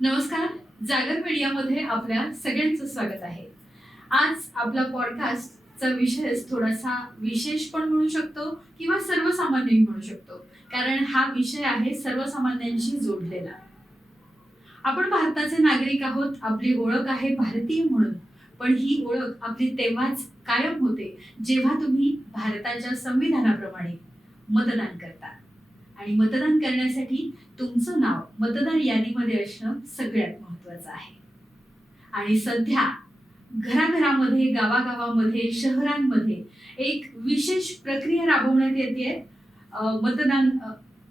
नमस्कार. जागर मीडियामध्ये आपल्या सगळ्यांचं स्वागत आहे. आज आपला पॉडकास्टचा विषय थोडासा विशेष पण म्हणू शकतो किंवा सर्वसामान्य म्हणू शकतो, कारण हा विषय आहे सर्वसामान्यांशी जोडलेला. आपण भारताचे नागरिक आहोत, आपली ओळख आहे भारतीय म्हणून. पण ही ओळख आपली तेव्हाच कायम होते जेव्हा तुम्ही भारताच्या संविधानाप्रमाणे मतदान करता. आणि मतदान करण्यासाठी तुमचं नाव मतदार यादीमध्ये असणं सगळ्यात महत्वाचं आहे. आणि सध्या घराघरामध्ये, गावागावामध्ये, शहरांमध्ये एक विशेष प्रक्रिया राबवण्यात येते मतदान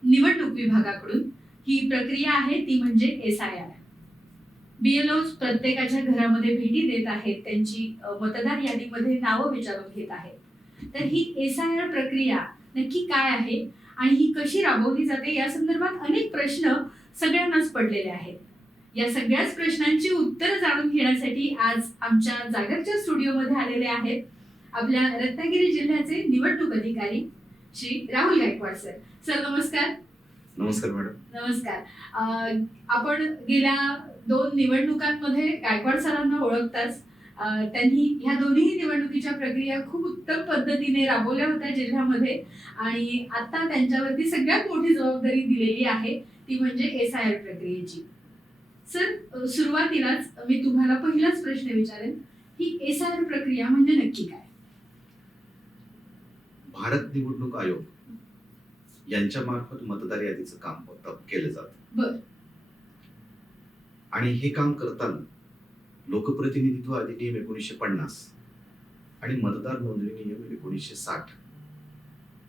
निवडणूक विभागाकडून. ही प्रक्रिया आहे ती म्हणजे SIR. BLOs प्रत्येकाच्या घरामध्ये भेटी देत आहेत, त्यांची मतदार यादीमध्ये नावं विचारून घेत आहेत. तर ही SIR प्रक्रिया नक्की काय आहे आणि ही कशी राबवली जाते या संदर्भात अनेक प्रश्न सगळ्यांनाच पडलेले आहेत. या सगळ्याच प्रश्नांची उत्तरं जाणून घेण्यासाठी आज आमच्या जागरच्या स्टुडिओमध्ये आलेले आहेत आपल्या रत्नागिरी जिल्ह्याचे निवडणूक अधिकारी श्री राहुल गायकवाड सर. सर नमस्कार. नमस्कार मॅडम. नमस्कार. आपण गेल्या 2 निवडणुकांमध्ये गायकवाड सरांना ओळखताच. त्यांनी ह्या दोन्ही निवडणुकीच्या प्रक्रिया खूप उत्तम पद्धतीने राबवल्या होत्या जिल्ह्यामध्ये आणि आता त्यांच्यावरती सगळ्यात मोठी जबाबदारी दिलेली आहे ती म्हणजे SIR प्रक्रियेची. सर सुरुवातीलाच मी तुम्हाला पहिलाच प्रश्न विचारेन, ही SIR प्रक्रिया म्हणजे नक्की काय? भारत निवडणूक आयोग यांच्या मार्फत मतदार यादीचं काम केलं जातं. बर. आणि हे काम करताना लोकप्रतिनिधित्व अधिनियम 1950 आणि मतदार नोंदणी नियम 1960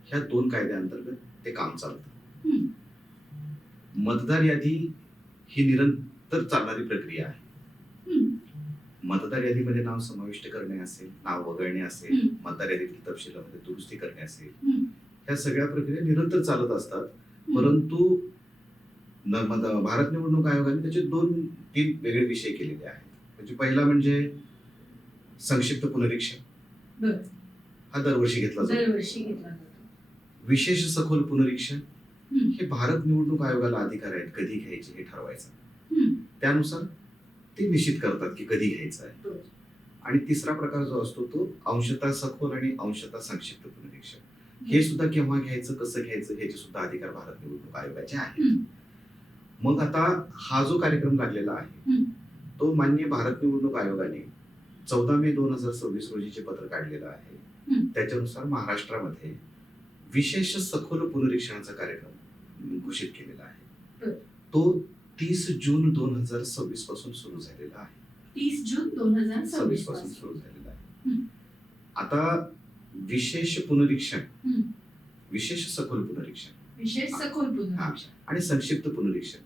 ह्या 2 कायद्याअंतर्गत ते काम चालतं. मतदार यादी ही निरंतर चालणारी प्रक्रिया आहे. मतदार यादीमध्ये नाव समाविष्ट करणे असेल, नाव वगळणे असेल, मतदार यादीतील तपशिलामध्ये दुरुस्ती करणे असेल, ह्या सगळ्या प्रक्रिया निरंतर चालत असतात. परंतु भारत निवडणूक आयोगाने त्याचे 2-3 वेगळे विषय केलेले आहेत. म्हणजे पहिला म्हणजे संक्षिप्त पुनरीक्षण, हा दरवर्षी घेतला जातो. विशेष सखोल पुनरीक्षण हे भारत निवडणूक आयोगाला अधिकार आहेत कधी घ्यायचे हे ठरवायचं. त्यानुसार ते निश्चित करतात की कधी घ्यायचं आहे. आणि तिसरा प्रकार जो असतो तो अंशतः सखोल आणि अंशतः संक्षिप्त पुनरीक्षण. हे सुद्धा केव्हा घ्यायचं, कसं घ्यायचं ह्याचे सुद्धा अधिकार भारत निवडणूक आयोगाचे आहेत. मग आता हा जो कार्यक्रम लागलेला आहे तो माननीय भारत निवडणूक आयोगाने 14 मे 2026 रोजीचे पत्र काढलेलं आहे. त्याच्यानुसार महाराष्ट्रामध्ये विशेष सखोल पुनरीक्षणाचा कार्यक्रम घोषित केलेला आहे. तो 30 जून 2026 पासून सुरू झालेला आहे. 30 जून 2026 पासून सुरू झालेला आहे. आता विशेष पुनरीक्षण, विशेष सखोल पुनरीक्षण, विशेष सखोल पुनरीक्षण आणि संक्षिप्त पुनरीक्षण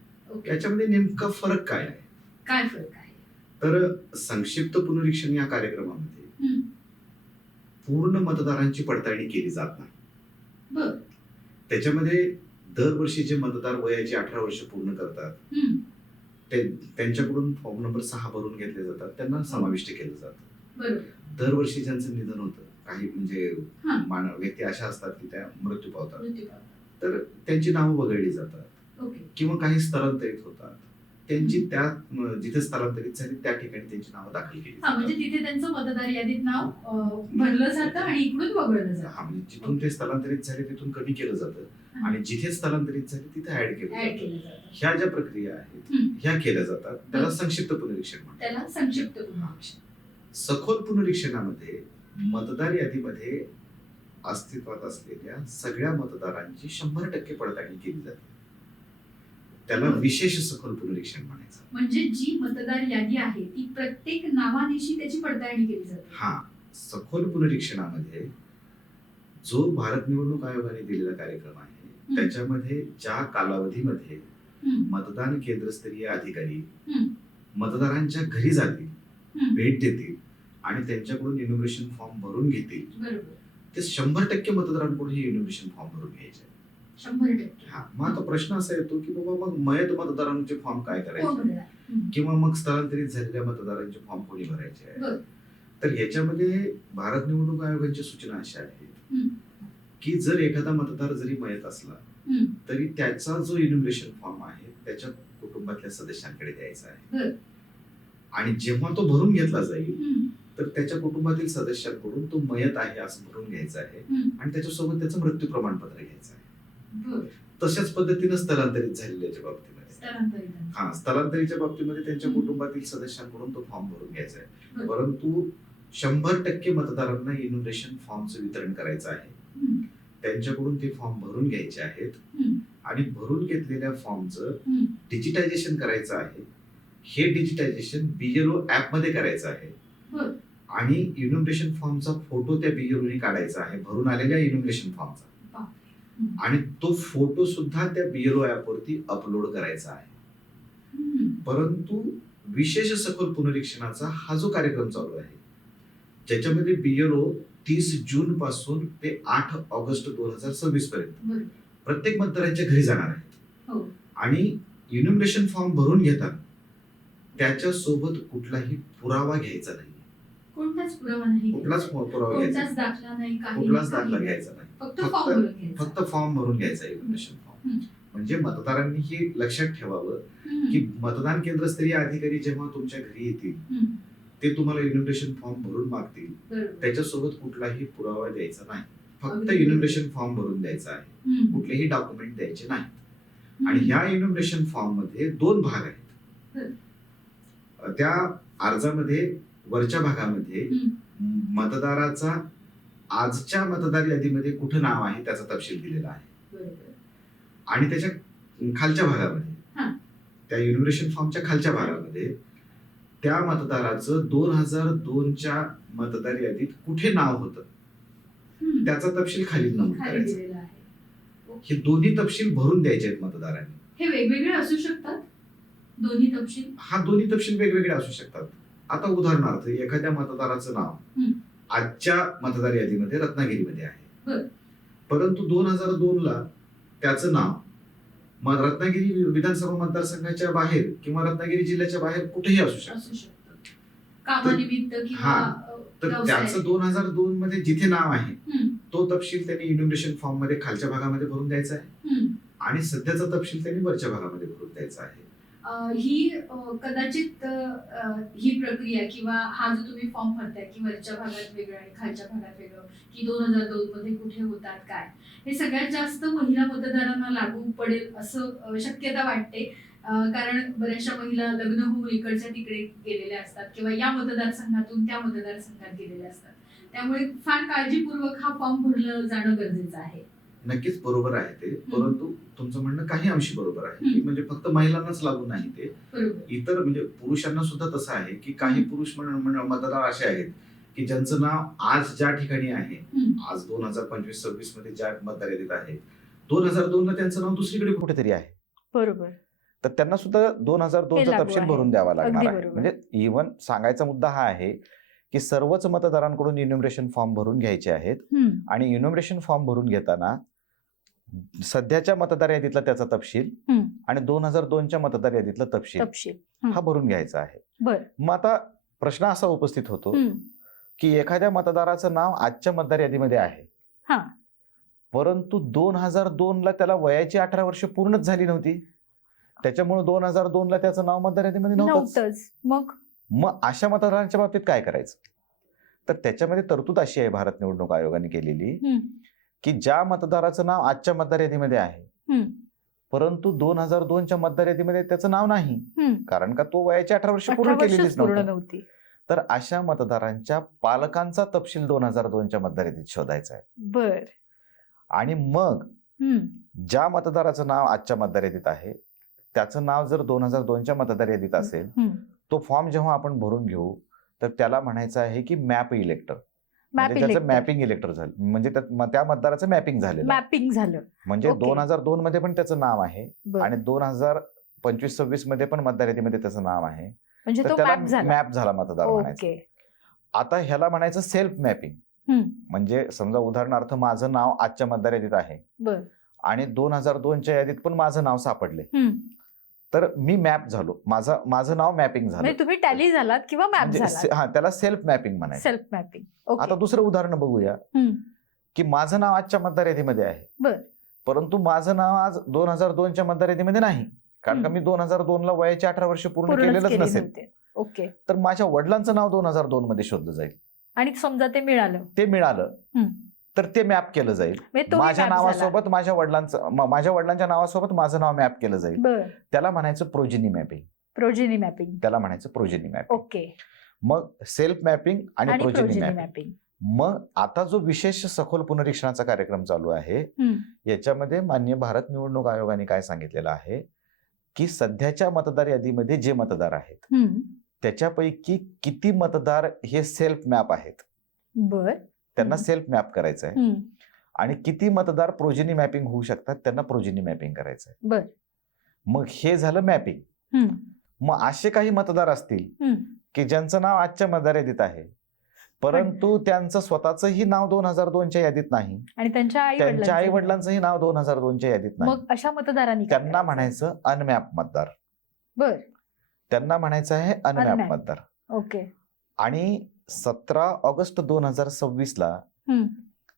याच्यामध्ये नेमका फरक काय आहे? काय फरक आहे? तर संक्षिप्त पुनरीक्षण या कार्यक्रमामध्ये पूर्ण मतदारांची पडताळणी केली जात नाही. त्याच्यामध्ये दरवर्षी जे मतदार वयाची 18 वर्ष पूर्ण करतात त्यांच्याकडून फॉर्म नंबर 6 भरून घेतले जातात, त्यांना समाविष्ट केलं जातं. दरवर्षी ज्यांचं निधन होतं, काही म्हणजे व्यक्ती अशा असतात की त्या मृत्यू पावतात, तर त्यांची नावं वगळली जातात किंवा काही स्थलांतरित होतात, त्यांची त्या जिथे स्थलांतरित झाली त्या ठिकाणी त्यांची नावं दाखल केली जातात. म्हणजे तिथे त्यांचं मतदार यादीत नाव भरलं जातं आणि इकडून वगळलं जातं. म्हणजे जिथून ते स्थलांतरित झाले तिथून कमी केलं जातं आणि जिथे स्थलांतरित झाले तिथे ऍड केलं जातं. ह्या ज्या प्रक्रिया आहेत ह्या केल्या जातात, त्याला संक्षिप्त पुनरीक्षण म्हणतात. सखोल पुनरीक्षणामध्ये मतदार यादीमध्ये अस्तित्वात असलेल्या सगळ्या मतदारांची 100% पडताळणी केली जाते. त्याला विशेष सखोल पुनरीक्षण म्हणायचं. म्हणजे जी मतदार यादी आहे ती प्रत्येक नावानिशी त्याची पडताळणी केली जाते. सखोल पुनरीक्षणामध्ये जो भारत निवडणूक आयोगाने दिलेला कार्यक्रम आहे त्याच्यामध्ये ज्या कालावधीमध्ये मतदान केंद्रस्तरीय अधिकारी मतदारांच्या घरी जातील, भेट देतील आणि त्यांच्याकडून इन्युमरेशन फॉर्म भरून घेतील, ते 100% मतदारांकडून हे इन्युमरेशन फॉर्म भरून घ्यायचे. 100%. मग आता प्रश्न असा येतो की बाबा मग मयत मतदारांचे फॉर्म काय करायचे किंवा मग स्थलांतरित झालेल्या मतदारांचे फॉर्म कोणी भरायचे आहे? तर याच्यामध्ये भारत निवडणूक आयोगाची सूचना अशा आहेत की जर एखादा मतदार जरी मयत असला तरी त्याचा जो इन्युमरेशन फॉर्म आहे त्याच्या कुटुंबातल्या सदस्यांकडे द्यायचा बर. आहे. आणि जेव्हा तो भरून घेतला जाईल हम्म. तर त्याच्या कुटुंबातील सदस्यांकडून तो मयत आहे असं भरून घ्यायचा आहे हम्म. आणि त्याच्यासोबत त्याचं मृत्यू प्रमाणपत्र घ्यायचं आहे. बर. तशाच पद्धतीनं स्थलांतरित झालेल्याच्या बाबतीमध्ये स्थलांतरित. हा स्थलांतरीच्या बाबतीमध्ये त्यांच्या हम्म. कुटुंबातील सदस्यांकडून तो फॉर्म भरून घ्यायचा आहे. बर. परंतु 100% मतदारांना इन्युमरेशन फॉर्मचं वितरण करायचं आहे. हम्म. त्यांच्याकडून ते फॉर्म भरून घ्यायचे आहेत हम्म. आणि भरून घेतलेल्या फॉर्मचं हम्म. डिजिटायझेशन करायचं आहे. हे डिजिटायझेशन BLO ऍप मध्ये करायचं आहे बर. आणि इन्युमरेशन फॉर्मचा फोटो त्या BLO काढायचा आहे, भरून आलेल्या इन्युमरेशन फॉर्मचा, हम्म. आणि तो फोटो सुद्धा त्या BLO ऍप वरती अपलोड करायचा आहे. हम्म. परंतु विशेष सखोल पुनरीक्षणाचा हा जो कार्यक्रम चालू आहे ज्याच्यामध्ये BLO 30 जून पासून ते 8 ऑगस्ट 2026 पर्यंत बर. प्रत्येक मतदारांच्या घरी जाणार आहेत. हो. आणि इन्युमरेशन फॉर्म भरून घेताना त्याच्या सोबत कुठलाही पुरावा घ्यायचा नाही, कोणताच पुरावा नाही, कुठलाच पुरावा घ्यायचा कोणताच दाखला नाही, काही कुठलाच नाही, दाखला काही घ्यायचा नाही. फक्त फॉर्म भरून घ्यायचा. फक्त फॉर्म भरून घ्यायचा इन्युमरेशन फॉर्म. हम्म. म्हणजे मतदारांनी हे लक्षात ठेवावं हम्म. की मतदान केंद्रस्तरीय अधिकारी जेव्हा तुमच्या घरी येतील हम्म. ते तुम्हाला इन्युमरेशन फॉर्म भरून मागतील, बरोबर. त्याच्यासोबत कुठलाही पुरावा द्यायचा नाही, फक्त अगदी. इन्युमरेशन फॉर्म भरून द्यायचा आहे, हम्म. कुठलेही डॉक्युमेंट द्यायचे नाही. हम्म. आणि ह्या इन्युमरेशन फॉर्म मध्ये 2 भाग आहेत. त्या अर्जामध्ये वरच्या भागामध्ये मतदाराचा आजच्या मतदार यादीमध्ये कुठं नाव आहे त्याचा तपशील दिलेला आहे. बरोबर. आणि त्याच्या खालच्या हा. भागामध्ये त्या इन्युमरेशन फॉर्मच्या खालच्या भागामध्ये त्या मतदाराचं 2002च्या मतदार यादीत कुठे नाव होतं हम्म. त्याचा तपशील खाली नमूद खाली करायचा. दिलेला आहे. हे दोन्ही तपशील भरून द्यायचे आहेत मतदारांनी. हे वेगवेगळे असू शकतात दोन्ही तपशील. हा दोन्ही तपशील वेगवेगळे असू शकतात. आता उदाहरणार्थ एखाद्या मतदाराचं नाव हम्म. आजच्या मतदार यादीमध्ये रत्नागिरीमध्ये आहे, बर. परंतु 2002ला त्याचं नाव रत्नागिरी विधानसभा मतदारसंघाच्या बाहेर किंवा रत्नागिरी जिल्ह्याच्या बाहेर कुठेही असू शकतं. असू शकतं कामानिमित्त किंवा हा. तर व्यवसाय. त्याचं 2002 मध्ये जिथे नाव आहे हम्म. तो तपशील त्यांनी इन्युमरेशन फॉर्म मध्ये खालच्या भागामध्ये भरून द्यायचा आहे हम्म. आणि सध्याचा तपशील त्यांनी वरच्या भागामध्ये भरून द्यायचा आहे. ही कदाचित ही प्रक्रिया किंवा हा जो तुम्ही फॉर्म भरताय की वरच्या भागात वेगळं आणि खालच्या भागात वेगळं, की 2002 मध्ये कुठे होतात काय, हे सगळ्यात जास्त महिला मतदारांना लागू पडेल असं शक्यता वाटते. कारण बऱ्याचशा महिला लग्न होऊन इकडच्या तिकडे गेलेल्या असतात किंवा या मतदारसंघातून त्या मतदारसंघात गेलेल्या असतात. त्यामुळे फार काळजीपूर्वक हा फॉर्म भरलं जाणं गरजेचं आहे. नक्कीच बरोबर आहे ते, परंतु तुमचं म्हणणं काही अंशी बरोबर आहे की म्हणजे फक्त महिलांनाच लागू नाही ते, बरोबर. इतर म्हणजे पुरुषांना सुद्धा तसं आहे की काही पुरुष मतदार असे आहेत की ज्यांचं नाव आज ज्या ठिकाणी आहे, आज 2025-26 मध्ये ज्या मतदार यादीत आहे, 2002 ला त्यांचं नाव दुसरीकडे कुठेतरी आहे. बरोबर. तर त्यांना सुद्धा 2002चा लागू तपशील आहे. भरून द्यावा लागणार अगदी आहे. बरोबर. म्हणजे इव्हन सांगायचा मुद्दा हा आहे की सर्वच मतदारांकडून इन्युमरेशन फॉर्म भरून घ्यायचे आहेत हम्म. आणि इन्युमरेशन फॉर्म भरून घेताना सध्याच्या मतदार यादीतला त्याचा तपशील हम्म. आणि 2002च्या मतदार यादीतला तपशील तपशील. हा भरून घ्यायचा आहे. बर. मग आता प्रश्न असा उपस्थित होतो हम्म. की एखाद्या मतदाराचं नाव आजच्या मतदार यादीमध्ये आहे, हा. परंतु 2002 ला त्याला वयाची 18 वर्ष पूर्णच झाली नव्हती, त्याच्यामुळे 2002 ला त्याचं नाव मतदार यादीमध्ये नव्हतंच. नव्हतंच. मग अशा मतदारांच्या बाबतीत काय करायचं? तर त्याच्यामध्ये तरतूद अशी आहे भारत निवडणूक आयोगाने केलेली हम्म. की ज्या मतदाराचं नाव आजच्या मतदार यादीमध्ये आहे हम्म. परंतु 2002च्या मतदार यादीमध्ये त्याचं नाव नाही, हम्म. कारण का तो वयाची 18 वर्ष 18 पूर्ण केलेलीच वर्षच पूर्ण नव्हती. नव्हती. तर अशा मतदारांच्या पालकांचा तपशील 2002च्या मतदार यादीत शोधायचा आहे. बर. आणि मग हम्म. ज्या मतदाराचं नाव आजच्या मतदार यादीत आहे त्याचं नाव जर 2002च्या मतदार यादीत असेल, हम्म. तो फॉर्म जेव्हा आपण भरून घेऊ तर त्याला म्हणायचं आहे की मॅप इलेक्टर, मॅप म्हणजे त्याचं इलेक्टर. मॅपिंग इलेक्टर झालं, म्हणजे त्या मतदाराचं मॅपिंग झालेलं आहे. मॅपिंग झालं. म्हणजे ओके. 2002 मध्ये पण त्याचं नाव आहे बर. आणि 2025-26 मध्ये पण मतदार यादीमध्ये त्याचं नाव आहे, म्हणजे तर तो त्याला मॅप झाला. मॅप झाला मतदार म्हणायचं. ओके. आता ह्याला म्हणायचं सेल्फ मॅपिंग. हम्म. म्हणजे समजा उदाहरणार्थ माझं नाव आजच्या मतदार यादीत आहे बर. आणि 2002च्या यादीत पण माझं नाव सापडले, हम्म. तर मी मॅप झालो, माझं नाव मॅपिंग झालं. म्हणजे तुम्ही टॅली झालात किंवा मॅप म्हणजे झालात. हा, त्याला सेल्फ मॅपिंग म्हणायचं. Self mapping. ओके. आता दुसरं उदाहरण बघूया हम्म. की माझं नाव आजच्या मतदार यादीमध्ये आहे, बर. परंतु माझं नाव आज 2002च्या मतदार यादीमध्ये नाही. कारण का मी 2002 ला वयाची 18 वर्ष पूर्ण केलेलंच नसेल. ओके. तर माझ्या वडिलांचं नाव 2002 मध्ये शोधलं जाईल. आणि समजा ते मिळालं, तर ते मॅप केलं जाईल. म्हणजे तोही माझ्या map झाला. नावासोबत माझ्या वडिलांच्या नावासोबत माझं नाव मॅप केलं जाईल. बरं. त्याला म्हणायचं प्रोजेनी मॅपिंग. Progeny mapping. त्याला म्हणायचं प्रोजेनी मॅपिंग. ओके. मग सेल्फ मॅपिंग आणि प्रोजेनी प्रोजेनी मॅपिंग. मॅपिंग. मग आता जो विशेष सखोल पुनरीक्षणाचा कार्यक्रम चालू आहे, याच्यामध्ये माननीय भारत निवडणूक आयोगाने काय सांगितलेलं आहे की सध्याच्या मतदार यादीमध्ये जे मतदार आहेत त्याच्यापैकी किती मतदार हे सेल्फ मॅप आहेत, बर, त्यांना सेल्फ मॅप करायचं आहे, आणि किती मतदार प्रोजेनी मॅपिंग होऊ शकतात त्यांना प्रोजेनी मॅपिंग करायचं आहे. बर. मग हे झालं मॅपिंग. मग असे काही मतदार असतील की ज्यांचं नाव आजच्या मतदार यादीत आहे, परंतु त्यांचं स्वतःचंही नाव 2002च्या यादीत नाही आणि त्यांच्या आई वडिलांचंही नाव 2002च्या यादीत नाही. मग अशा मतदारांनी त्यांना म्हणायचं अनमॅप मतदार. बर. त्यांना म्हणायचं आहे अनमॅप मतदार. ओके. आणि 17 ऑगस्ट 2026 ला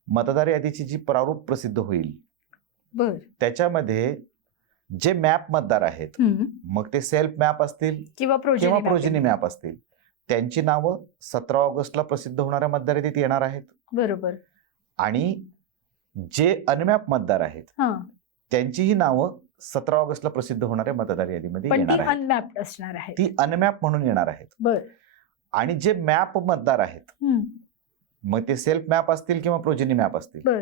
मतदार यादीची जी प्रारूप प्रसिद्ध होईल, बर, त्याच्यामध्ये जे मॅप मतदार आहेत, मग ते सेल्फ मॅप असतील किंवा प्रोजेनी मॅप असतील, त्यांची नावं 17 ऑगस्टला प्रसिद्ध होणाऱ्या मतदार यादीत येणार आहेत. बरोबर. आणि जे अनमॅप मतदार आहेत त्यांचीही नावं 17 ऑगस्टला प्रसिद्ध होणाऱ्या मतदार यादीमध्ये येणार आहेत. अनमॅप असणार आहे, ती अनमॅप म्हणून येणार आहेत. बर. आणि जे मॅप मतदार आहेत, मग ते सेल्फ मॅप असतील किंवा प्रोजेनी मॅप असतील, बर,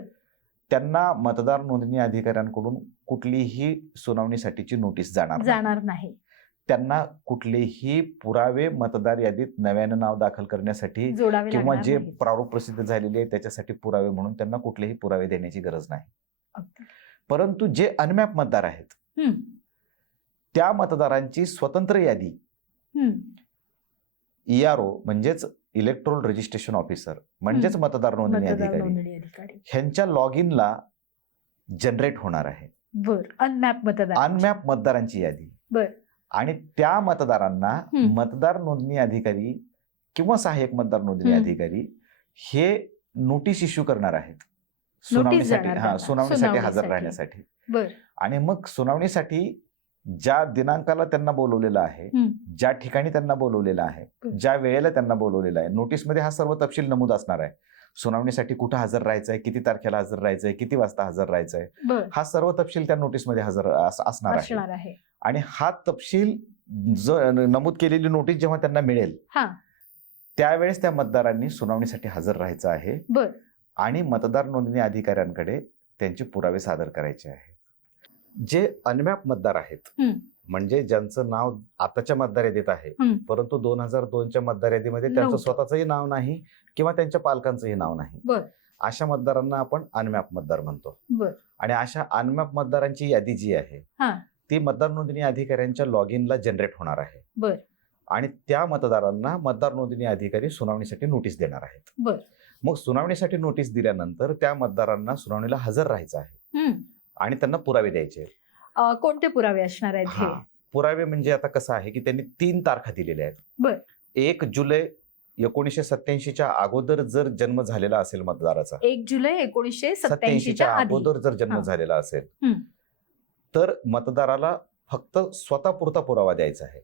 त्यांना मतदार नोंदणी अधिकाऱ्यांकडून कुठलीही सुनावणीसाठीची नोटीस जाणार नाही. त्यांना कुठलेही पुरावे मतदार यादीत नव्यानं नाव दाखल करण्यासाठी किंवा जे प्रारूप प्रसिद्ध झालेले आहे त्याच्यासाठी पुरावे म्हणून त्यांना कुठलेही पुरावे देण्याची गरज नाही. परंतु जे अनमॅप मतदार आहेत त्या मतदारांची स्वतंत्र यादी ERO म्हणजेच इलेक्ट्रोल रजिस्ट्रेशन ऑफिसर म्हणजेच मतदार नोंदणी अधिकारी ह्यांच्या लॉग इनला जनरेट होणार आहे. बर. अनमॅप मतदारांची यादी. बर. आणि त्या मतदारांना मतदार नोंदणी अधिकारी किंवा सहाय्यक मतदार नोंदणी अधिकारी हे नोटीस इश्यू करणार आहेत सुनावणीसाठी हजर राहण्यासाठी. बर. आणि मग सुनावणीसाठी ज्या दिनांकाला त्यांना बोलवलेलं आहे, ज्या ठिकाणी त्यांना बोलवलेलं आहे, ज्या वेळेला त्यांना बोलवलेलं आहे, नोटीसमध्ये हा सर्व तपशील नमूद असणार आहे. सुनावणीसाठी कुठं हजर राहायचंय, किती तारखेला हजर राहायचंय, किती वाजता हजर राहायचंय, हा सर्व तपशील त्या नोटीसमध्ये हजर असणार आहे. आणि हा तपशील नमूद केलेली नोटीस जेव्हा त्यांना मिळेल त्यावेळेस त्या मतदारांनी सुनावणीसाठी हजर राहायचं आहे. आणि मतदार नोंदणी अधिकाऱ्यांकडे त्यांचे पुरावे सादर करायचे आहेत. जे अनमॅप मतदार आहेत, म्हणजे ज्यांचं नाव आताच्या मतदार यादीत आहे परंतु 2002च्या मतदार यादीमध्ये त्यांचं स्वतःचंही नाव नाही किंवा त्यांच्या पालकांचंही नाव नाही, अशा मतदारांना आपण अनमॅप मतदार म्हणतो. आणि अशा अनमॅप मतदारांची यादी जी आहे ती मतदार नोंदणी अधिकाऱ्यांच्या लॉग इनला जनरेट होणार आहे. आणि त्या मतदारांना मतदार नोंदणी अधिकारी सुनावणीसाठी नोटीस देणार आहेत. मग सुनावणीसाठी नोटीस दिल्यानंतर त्या मतदारांना सुनावणीला हजर राहायचं आहे आणि त्यांना पुरावे द्यायचे. कोणते पुरावे असणार आहेत? पुरावे म्हणजे आता कसं आहे की त्यांनी 3 तारखा दिलेल्या आहेत. 1 जुलै 1987च्या अगोदर जर जन्म झालेला असेल मतदाराचा, 1 जुलै 1987च्या अगोदर जर जन्म झालेला असेल तर मतदाराला फक्त स्वतःपुरता पुरावा द्यायचा आहे.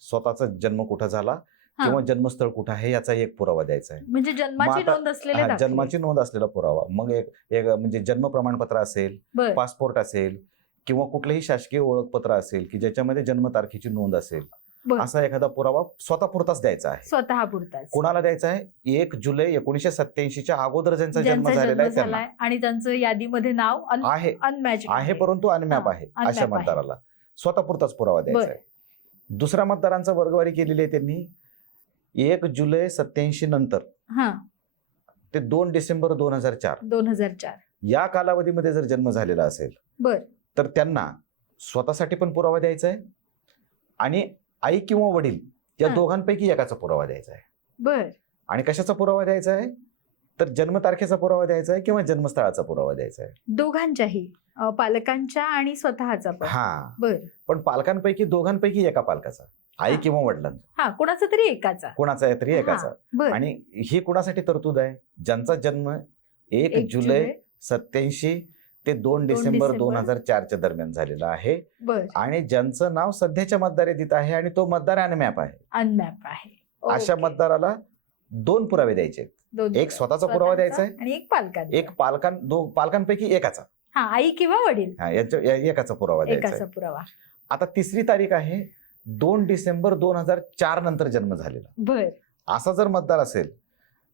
स्वतःचा जन्म कुठं झाला किंवा जन्मस्थळ कुठं आहे याचा एक पुरावा द्यायचा आहे. म्हणजे जन्माची नोंद असलेला पुरावा. मग एक म्हणजे जन्म प्रमाणपत्र असेल, पासपोर्ट असेल किंवा कुठलंही शासकीय ओळखपत्र असेल की ज्याच्यामध्ये जन्मतारखेची नोंद असेल, असा एखादा पुरावा स्वतःपुरताच द्यायचा आहे. स्वतःपुरताच. कोणाला द्यायचा आहे? 1 जुलै 1987च्या अगोदर ज्यांचा जन्म झालेला आहे त्यांना, आणि त्यांचं यादीमध्ये नाव आहे परंतु अनमॅप आहे अशा मतदाराला स्वतःपुरताच पुरावा द्यायचा आहे. दुसऱ्या मतदारांचा वर्गवारी केलेली आहे त्यांनी 1 जुलै 87 नंतर ते 2 डिसेंबर 2004 या कालावधीमध्ये जर जन्म झालेला असेल तर त्यांना स्वतःसाठी पण पुरावा द्यायचा आहे आणि आई किंवा वडील या दोघांपैकी एकाचा पुरावा द्यायचा आहे. आणि कशाचा पुरावा द्यायचा आहे? तर जन्मतारखेचा पुरावा द्यायचा आहे किंवा जन्मस्थळाचा पुरावा द्यायचा आहे. दोघांच्याही, पालकांच्या आणि स्वतःचा पण. पण पालकांपैकी दोघांपैकी एका पालकाचा, आई किंवा वडिलांचा, कोणाचा तरी एकाचा. आणि ही कुणासाठी तरतूद आहे? ज्यांचा जन्म 1 जुलै 87 ते 2 डिसेंबर 2004च्या दरम्यान झालेलं आहे. बर. आणि ज्यांचं नाव सध्याच्या मतदार यादीत आहे आणि तो मतदार अनमॅप आहे, अनमॅप आहे. अशा ओके. मतदाराला 2 पुरावे द्यायचे. दोन एक पुरावे. स्वतःचा पुरावा द्यायचा आहे, आणि एक पालकांचा. एक पालकांपैकी एकाचा, हा, आई किंवा वडील एकाचा पुरावा द्यायचा एकाचा आहे. पुरावा. आता तिसरी तारीख आहे 2 डिसेंबर 2004 नंतर जन्म झालेला बर. असा जर मतदार असेल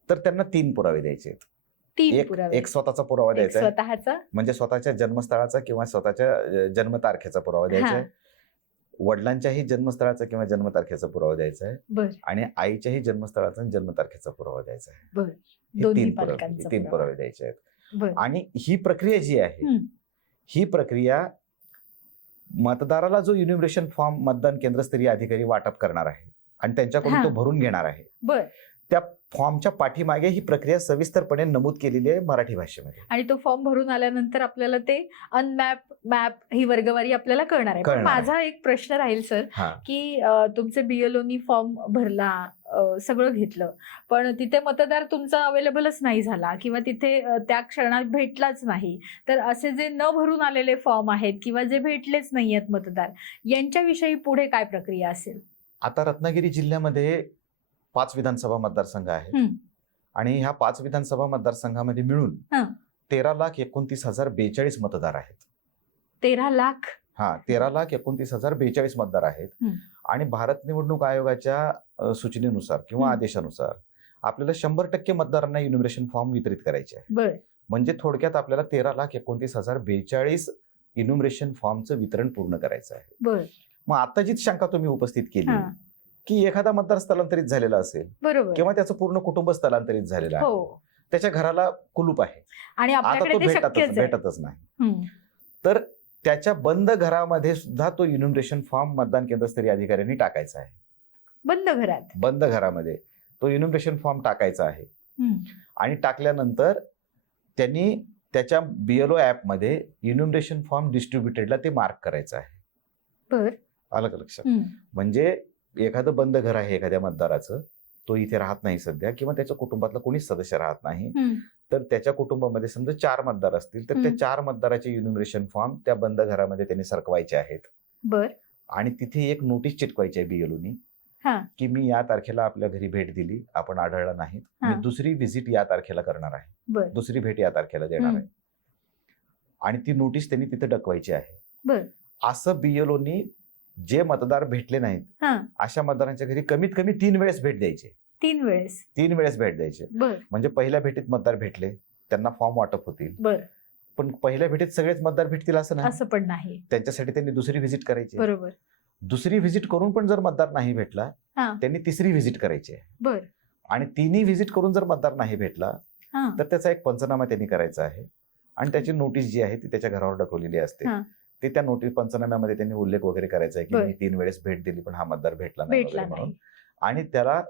तर त्यांना 3 पुरावे द्यायचे आहेत. 3 पुरावे. एक स्वतःचा पुरावा एक द्यायचा आहे, स्वतःचा. म्हणजे स्वतःच्या जन्मस्थळाचा किंवा स्वतःच्या जन्मतारखेचा पुरावा द्यायचा आहे. वडिलांच्याही जन्मस्थळाचा किंवा जन्मतारखेचा पुरावा द्यायचा आहे. बर. आणि आईच्याही जन्मस्थळाचा आणि जन्मतारखेचा पुरावा द्यायचा आहे. बर. हे दोन्ही 3 पुरावे, पालकांचा 3 पुरावा. पुरावे द्यायचे आहेत. बर. आणि ही प्रक्रिया जी आहे, हम्म. ही प्रक्रिया मतदाराला जो इन्युमरेशन फॉर्म मतदान केंद्रस्तरीय अधिकारी वाटप करणार आहे आणि त्यांच्याकडून तो भरून घेणार आहे, बर. त्या फॉर्मच्या पाठीमागे ही प्रक्रिया सविस्तरपणे नमूद केलेली आहे मराठी भाषेमध्ये. आणि तो फॉर्म भरून आल्यानंतर आपल्याला ते अनमॅप मॅप ही वर्गवारी आपल्याला कळणार आहे. पण कळणार आहे. माझा एक प्रश्न राहील सर, हा, की तुमचे BLOनी फॉर्म भरला, सगळं घेतलं, पण तिथे मतदार तुमचा अवेलेबलच नाही झाला किंवा तिथे त्या क्षणात भेटलाच नाही, तर असे जे न भरून आलेले फॉर्म आहेत किंवा जे भेटलेच नाही आहेत मतदार, यांच्याविषयी पुढे काय प्रक्रिया असेल? आता रत्नागिरी जिल्ह्यामध्ये 5 विधानसभा मतदारसंघ आहेत. हम्म. आणि ह्या 5 विधानसभा मतदारसंघामध्ये मिळून हा. 13,29,042 मतदार आहेत. 13 लाख. हा, 13,29,042 मतदार आहेत. हम्म. आणि भारत निवडणूक आयोगाच्या सूचनेनुसार किंवा हम्म. आदेशानुसार आपल्याला 100% मतदारांना इन्युमरेशन फॉर्म वितरित करायचे आहे. बर. म्हणजे थोडक्यात आपल्याला 13,29,042 इन्युमरेशन फॉर्मचं वितरण पूर्ण करायचं आहे. बर. मग आता जी शंका तुम्ही उपस्थित केली हा. की एखादा मतदार स्थलांतरित झालेला असेल बरोबर. किंवा त्याचं पूर्ण कुटुंब स्थलांतरित झालेलं आहे, हो. त्याच्या घराला कुलूप आहे, आणि आता आपल्याकडे तो ते शक्यच आहे. भेटतच नाही, हम्म. तर त्याच्या बंद घरामध्ये सुद्धा तो इन्युमरेशन फॉर्म मतदान केंद्रस्तरीय अधिकाऱ्यांनी टाकायचा आहे. बंद घरात. बंद घरामध्ये तो इन्युमरेशन फॉर्म टाकायचा आहे. हम्म. आणि टाकल्यानंतर त्यांनी त्याच्या BLO ऍपमध्ये इन्युमरेशन फॉर्म डिस्ट्रीब्युटेडला ते मार्क करायचं आहे. बर. आलं का लक्षात? हम्म. म्हणजे एखादं बंद घर आहे एखाद्या मतदाराचं, तो इथे राहत नाही सध्या किंवा त्याच्या कुटुंबातला कोणीच सदस्य राहत नाही, हम्म. तर त्याच्या कुटुंबामध्ये समजा 4 मतदार असतील, तर त्या 4 मतदाराचे इन्युमरेशन फॉर्म त्या बंद घरामध्ये त्यांनी सरकवायचे आहेत. बर. आणि तिथे एक नोटीस चिटकवायची आहे BLOनी, हा. की मी या तारखेला आपल्या घरी भेट दिली, आपण आढळला नाही, हा. मी दुसरी व्हिजिट या तारखेला करणार आहे, बर. दुसरी भेट या तारखेला देणार हम्म. आहे. आणि ती नोटीस त्यांनी तिथे डकवायची आहे. बर. असं BLOनी जे मतदार भेटले नाहीत हा. अशा मतदारांच्या घरी कमीत कमी 3 वेळेस भेट द्यायची. 3 वेळेस. 3 वेळेस भेट द्यायची. बर. म्हणजे पहिल्या भेटीत मतदार भेटले, त्यांना फॉर्म वाटप होतील, बर. पण पहिल्या भेटीत सगळेच मतदार भेटतील असं नाही, असं पण नाही. त्यांच्यासाठी त्यांनी दुसरी व्हिजिट करायची. बरोबर. दुसरी व्हिजिट करून पण जर मतदार नाही भेटला, हा. त्यांनी तिसरी व्हिजिट करायची आहे. बर. आणि तिन्ही व्हिजिट करून जर मतदार नाही भेटला, हा. तर त्याचा एक पंचनामा त्यांनी करायचा आहे. आणि त्याची नोटीस जी आहे ती त्याच्या घरावर ढकललेली असते. हा. ते त्या नोटीस पंचनाम्यामध्ये त्यांनी उल्लेख वगैरे करायचा आहे की बर. मी 3 वेळेस भेट दिली पण हा मतदार भेटला नाही भेटला वगैरे म्हणून. नाही. आणि त्याला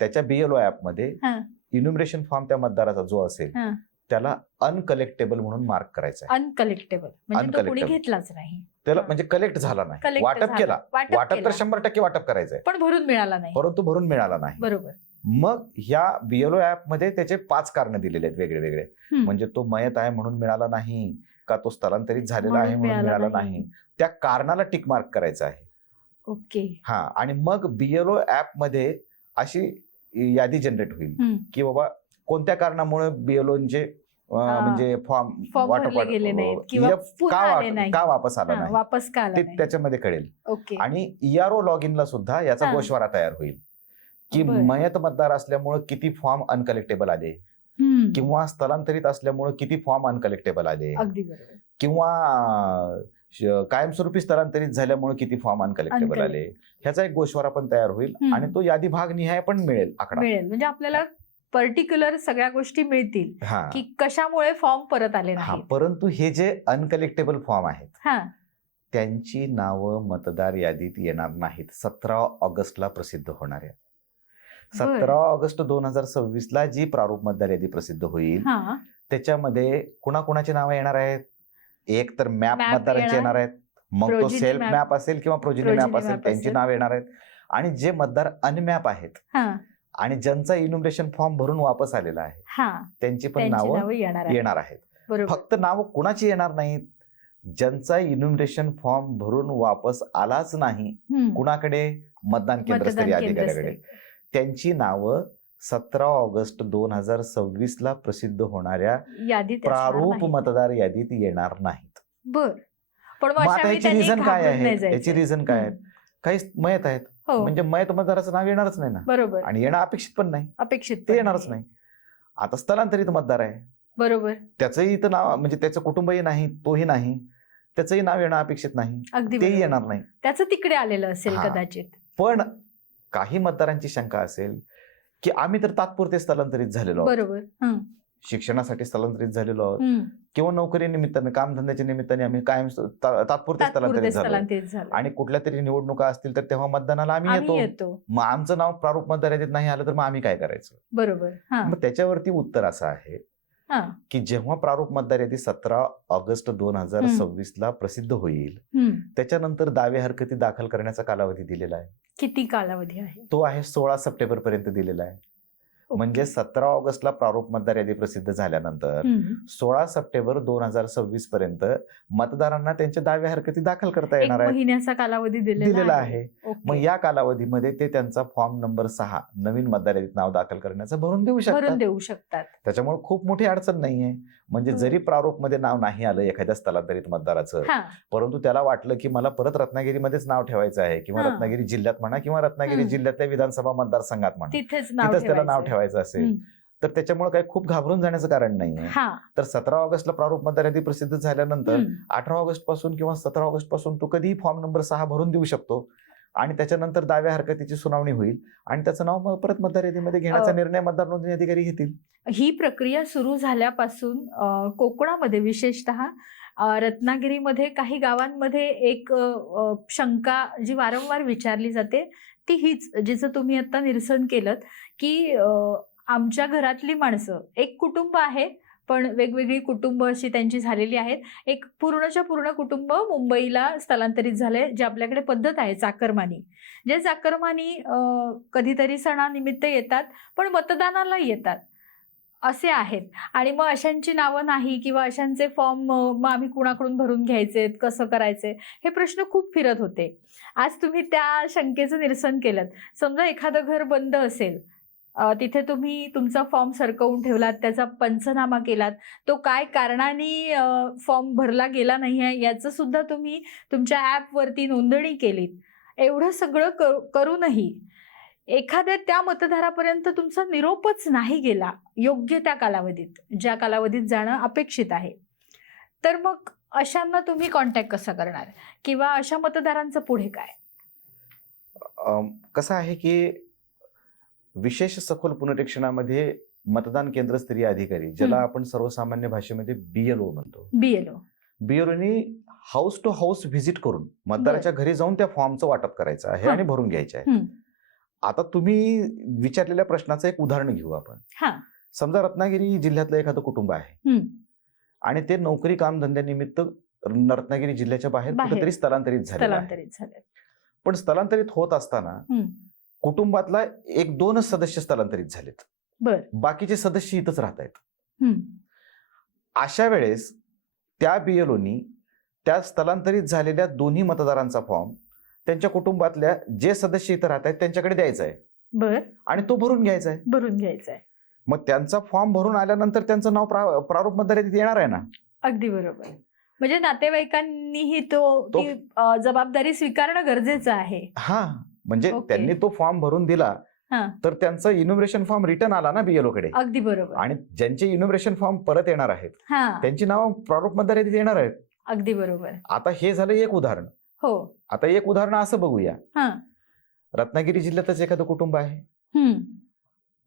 त्याच्या BLO ऍपमध्ये हा. इन्युमरेशन फॉर्म त्या मतदाराचा जो असेल हा. त्याला अनकलेक्टेबल म्हणून मार्क करायचा आहे. अनकलेक्टेबल म्हणजे तो कोणी Unccollectible. घेतलाच नाही. त्याला हा. म्हणजे कलेक्ट झाला नाही, Collect वाटप झाला. केला, वाटप वाटप केला. तर 100% वाटप करायचंय, पण भरून मिळाला नाही. परंतु भरून मिळाला नाही. बरोबर. मग ह्या BLO ऍपमध्ये त्याचे 5 कारण दिलेले आहेत वेगळे वेगळे. हम्म. म्हणजे तो मयत आहे म्हणून मिळाला नाही, का तो स्थलांतरित झालेला म्हणून आहे म्हणून मिळाला मिळाला नाही, त्या कारणाला टिक मार्क करायचा आहे. ओके. हा. आणि मग BLO ऍपमध्ये अशी यादी जनरेट होईल हम्म. की बाबा कोणत्या कारणामुळे BLOचे म्हणजे फॉर्म भरले गेले नाहीत किंवा पुन्हा आले नाही. का वापस आला हा, नाही वापस का आला ते नाही. त्याच्यामध्ये कळेल. ओके. आणि ERO लॉग इनला सुद्धा याचा हा. गोषवारा तयार होईल की बरं. मयत मतदार असल्यामुळे किती फॉर्म अनकलेक्टेबल आले, हम्म. किंवा स्थलांतरित असल्यामुळे किती फॉर्म अनकलेक्टेबल आले, अगदी बरोबर. किंवा कायमस्वरूपी स्थलांतरित झाल्यामुळे किती फॉर्म अनकलेक्टेबल आले, ह्याचा एक गोषवारा पण तयार होईल. हम्म. आणि तो यादी भाग निहाय पण मिळेल आकडा. मिळेल म्हणजे आपल्याला पर्टिक्युलर सगळ्या गोष्टी मिळतील हा. की कशामुळे फॉर्म परत आले हा. नाही. परंतु हे जे अनकलेक्टेबल फॉर्म आहेत हा. त्यांची नावं मतदार यादीत येणार नाहीत. 17 ऑगस्टला प्रसिद्ध होणार आहे. 17 ऑगस्ट 2026ला जी प्रारूप मतदार यादी प्रसिद्ध होईल हा. त्याच्यामध्ये कुणाकुणाची नावं येणार आहेत? एक तर मॅप मॅप मतदारांचे येणार आहेत, मग तो प्रोजिनी सेल्फ मॅप मॅप असेल किंवा प्रोजिनी प्रोजिनी मॅप असेल मॅप त्यांची असेल. नाव येणार आहेत. आणि जे मतदार अनमॅप आहेत हा. आणि ज्यांचा इन्युमरेशन फॉर्म भरून वापस आलेला आहे हा. त्यांची पण त्यांची नावं नावं येणार आहेत. येणार आहेत. बरोबर. फक्त नाव कुणाची येणार नाहीत, ज्यांचा इन्युमरेशन फॉर्म भरून वापस आलाच नाही कुणाकडे, मतदान केंद्रस्तरीय मतदान अधिकाऱ्याकडे, केंद्रस्थळी. त्यांची नावं 17 ऑगस्ट 2026 ला प्रसिद्ध होणाऱ्या यादीत असणार प्रारूप नाही. मतदार यादीत येणार नाहीत. बर. पण मग मग अशा आता वेळी याची त्यांनी रिझन काय घाबरून नाही आहे, जायचं. याची रिझन काय आहे? काही मयत आहेत, हो, म्हणजे मयत मतदाराचं नाव येणारच नाही ना, बरोबर. आणि येणं अपेक्षित पण नाही, अपेक्षित ते पण येणारच नाही. आता स्थलांतरित मतदार आहे, बरोबर. त्याचंही इथं नाव, म्हणजे त्याचं कुटुंबही नाही, तोही नाही, त्याचंही नाव येणं अपेक्षित नाही, अगदी तेही बरोबर. येणार नाही. त्याचं तिकडे आलेलं असेल हा. कदाचित. पण काही मतदारांची शंका असेल की आम्ही तर तात्पुरते स्थलांतरित झालेलो आहोत, बरोबर. हं, शिक्षणासाठी स्थलांतरित झालेलो आहोत, हं. किंवा नोकरी निमित्ताने, कामधंद्याच्या निमित्ताने आम्ही कायम तात्पुरते तात्पुरते स्थलांतरित झालो, स्थलांतरित झालं. आणि कुठल्या तरी निवडणुका असतील तर तेव्हा मतदानाला आम्ही आम्ही येतो. येतो. मग आमचं नाव प्रारूप मतदार यादीत नाही आलं तर मग आम्ही काय करायचं? बरोबर. हा, मग त्याच्यावरती उत्तर असं आहे हा. की जेव्हा प्रारूप मतदार यादी 17 ऑगस्ट 2026 ला प्रसिद्ध होईल, हं. त्याच्यानंतर दावे हरकती दाखल करण्याचा कालावधी दिलेला आहे. किती कालावधी आहे? तो आहे 16 सप्टेंबर पर्यंत दिलेला आहे. ओके. म्हणजे 17 ऑगस्टला प्रारूप मतदार यादी प्रसिद्ध झाल्यानंतर हं. 16 सप्टेंबर 2026 पर्यंत मतदारांना त्यांच्या दावे हरकती दाखल करता एक येणार आहेत, महिन्याचा कालावधी दिलेला दिलेला आहे. ओके. मग या कालावधीमध्ये ते त्यांचा फॉर्म नंबर 6 नवीन मतदार यादीत नाव दाखल करण्याचा भरून देऊ भरून शकतात. देऊ शकतात. त्याच्यामुळे खूप मोठी अडचण नाहीये. म्हणजे हो. जरी प्रारूप मध्ये नाव नाही आलं एखाद्या स्थलांतरित मतदाराचं, हा, परंतु त्याला वाटलं की मला परत रत्नागिरीमध्येच नाव ठेवायचं आहे, किंवा हा. रत्नागिरी जिल्ह्यात म्हणा किंवा रत्नागिरी हं. जिल्ह्यातल्या विधानसभा मतदारसंघात म्हणा, तिथेच तिथंच त्याला नाव ठेवायचं. ठेवायचं असेल, हं. तर त्याच्यामुळे काही खूप घाबरून जाण्याचं कारण नाहीये. हा. तर 17 ऑगस्टला प्रारूप मतदार यादी प्रसिद्ध झाल्यानंतर हं. 18 ऑगस्ट पासून किंवा 17 ऑगस्ट पासून तो कधीही फॉर्म नंबर 6 भरून देऊ शकतो, आणि त्याच्यानंतर दाव्या हरकतीची सुनावणी होईल आणि त्याचं नाव मग परत मतदार यादीमध्ये घेण्याचा निर्णय मतदार नोंदणी अधिकारी घेतील. ही प्रक्रिया सुरू झाल्यापासून कोकणामध्ये विशेषतः रत्नागिरीमध्ये काही गावांमध्ये एक शंका जी वारंवार विचारली जाते ती हीच, जिचं तुम्ही आता निरसन केलं की आमच्या घरातली माणसं, एक कुटुंब आहे पण वेगवेगळी कुटुंब अशी त्यांची झालेली आहेत. एक पूर्णच्या पूर्ण कुटुंब मुंबईला स्थलांतरित झाले, जे आपल्याकडे पद्धत आहे चाकरमानी, जे चाकरमानी कधीतरी सणानिमित्त येतात पण मतदानाला येतात असे आहेत. आणि मग अशांची नावं नाही किंवा अशांचे फॉर्म मग आम्ही कुणाकडून भरून घ्यायचे, कसं करायचे, हे प्रश्न खूप फिरत होते. आज तुम्ही त्या शंकेचं निरसन केलं. समजा एखादं घर बंद असेल, तिथे तुम्ही तुमचा फॉर्म सरकवून ठेवलात, त्याचा पंचनामा केलात, तो काय कारणाने फॉर्म भरला गेला नाही आहे याचं सुद्धा तुम्ही तुमच्या ॲपवरती नोंदणी केलीत. एवढं सगळं करूनही एखाद्या त्या मतदारापर्यंत तुमचा निरोपच नाही गेला योग्य त्या कालावधीत, ज्या कालावधीत जाणं अपेक्षित आहे, तर मग अशांना तुम्ही कॉन्टॅक्ट कसा करणार किंवा अशा मतदारांचं पुढे काय? कसं आहे की विशेष सखोल पुनरीक्षणामध्ये मतदान केंद्रस्तरीय अधिकारी, ज्याला आपण सर्वसामान्य भाषेमध्ये BLO म्हणतो, BLOनी हाऊस टू हाऊस व्हिजिट करून मतदाराच्या घरी जाऊन त्या फॉर्मचं वाटप करायचं आहे आणि भरून घ्यायचे आहे. आता तुम्ही विचारलेल्या प्रश्नाचं एक उदाहरण घेऊ आपण. समजा रत्नागिरी जिल्ह्यातलं एखादं कुटुंब आहे आणि ते नोकरी कामधंद्यानिमित्त रत्नागिरी जिल्ह्याच्या बाहेर कुठेतरी स्थलांतरित झाले, पण स्थलांतरित होत असताना कुटुंबातला 1-2च सदस्य स्थलांतरित झालेत, बाकीचे सदस्य इथंच राहत आहेत. अशा वेळेस त्या BLOनी त्या स्थलांतरित झालेल्या दोन्ही मतदारांचा फॉर्म त्यांच्या कुटुंबातल्या जे सदस्य इथं राहत आहेत त्यांच्याकडे द्यायचा आहे आणि तो भरून घ्यायचा आहे. मग त्यांचा फॉर्म भरून आल्यानंतर त्यांचं नाव प्रारूप मतदार यादीत येणार आहे ना. अगदी बरोबर. म्हणजे नातेवाईकांनीही ती जबाबदारी स्वीकारणं गरजेचं आहे. हा, म्हणजे त्यांनी तो फॉर्म भरून दिला तर त्यांचा इन्युमरेशन फॉर्म रिटर्न आला ना BLO कडे. अगदी बरोबर. आणि ज्यांचे इन्युमरेशन फॉर्म परत येणार आहेत त्यांची नाव प्रारूप मतदार यादीत येणार आहेत. अगदी बरोबर. आता हे झालं एक उदाहरण. हो. आता एक उदाहरण असं बघूया. रत्नागिरी जिल्ह्यातच एखादं कुटुंब आहे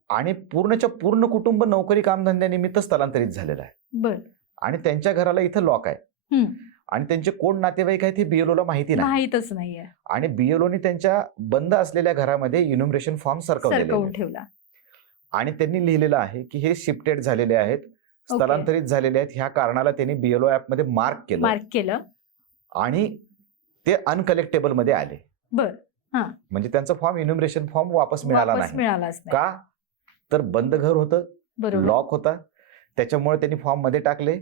आणि पूर्णच्या पूर्ण कुटुंब नोकरी कामधंद्यानिमित्त स्थलांतरित झालेलं आहे आणि त्यांच्या घराला इथं लॉक आहे आणि त्यांचे कोण नातेवाईक आहेत हे BLOला माहितच नाहीये. आणि BLOनी त्यांच्या बंद असलेल्या घरामध्ये इन्युमरेशन फॉर्म सरकवून ठेवला आणि त्यांनी लिहिलेलं आहे की हे शिफ्टेड झालेले आहेत, स्थलांतरित झालेले आहेत. ह्या कारणाला त्यांनी BLO ऍप मध्ये मार्क केलं आणि ते अनकलेक्टेबल मध्ये आले. म्हणजे त्यांचा फॉर्म इन्युमरेशन फॉर्म वापस मिळाला नाही. का? तर बंद घर होतं, लॉक होता, त्याच्यामुळे त्यांनी फॉर्म मध्ये टाकले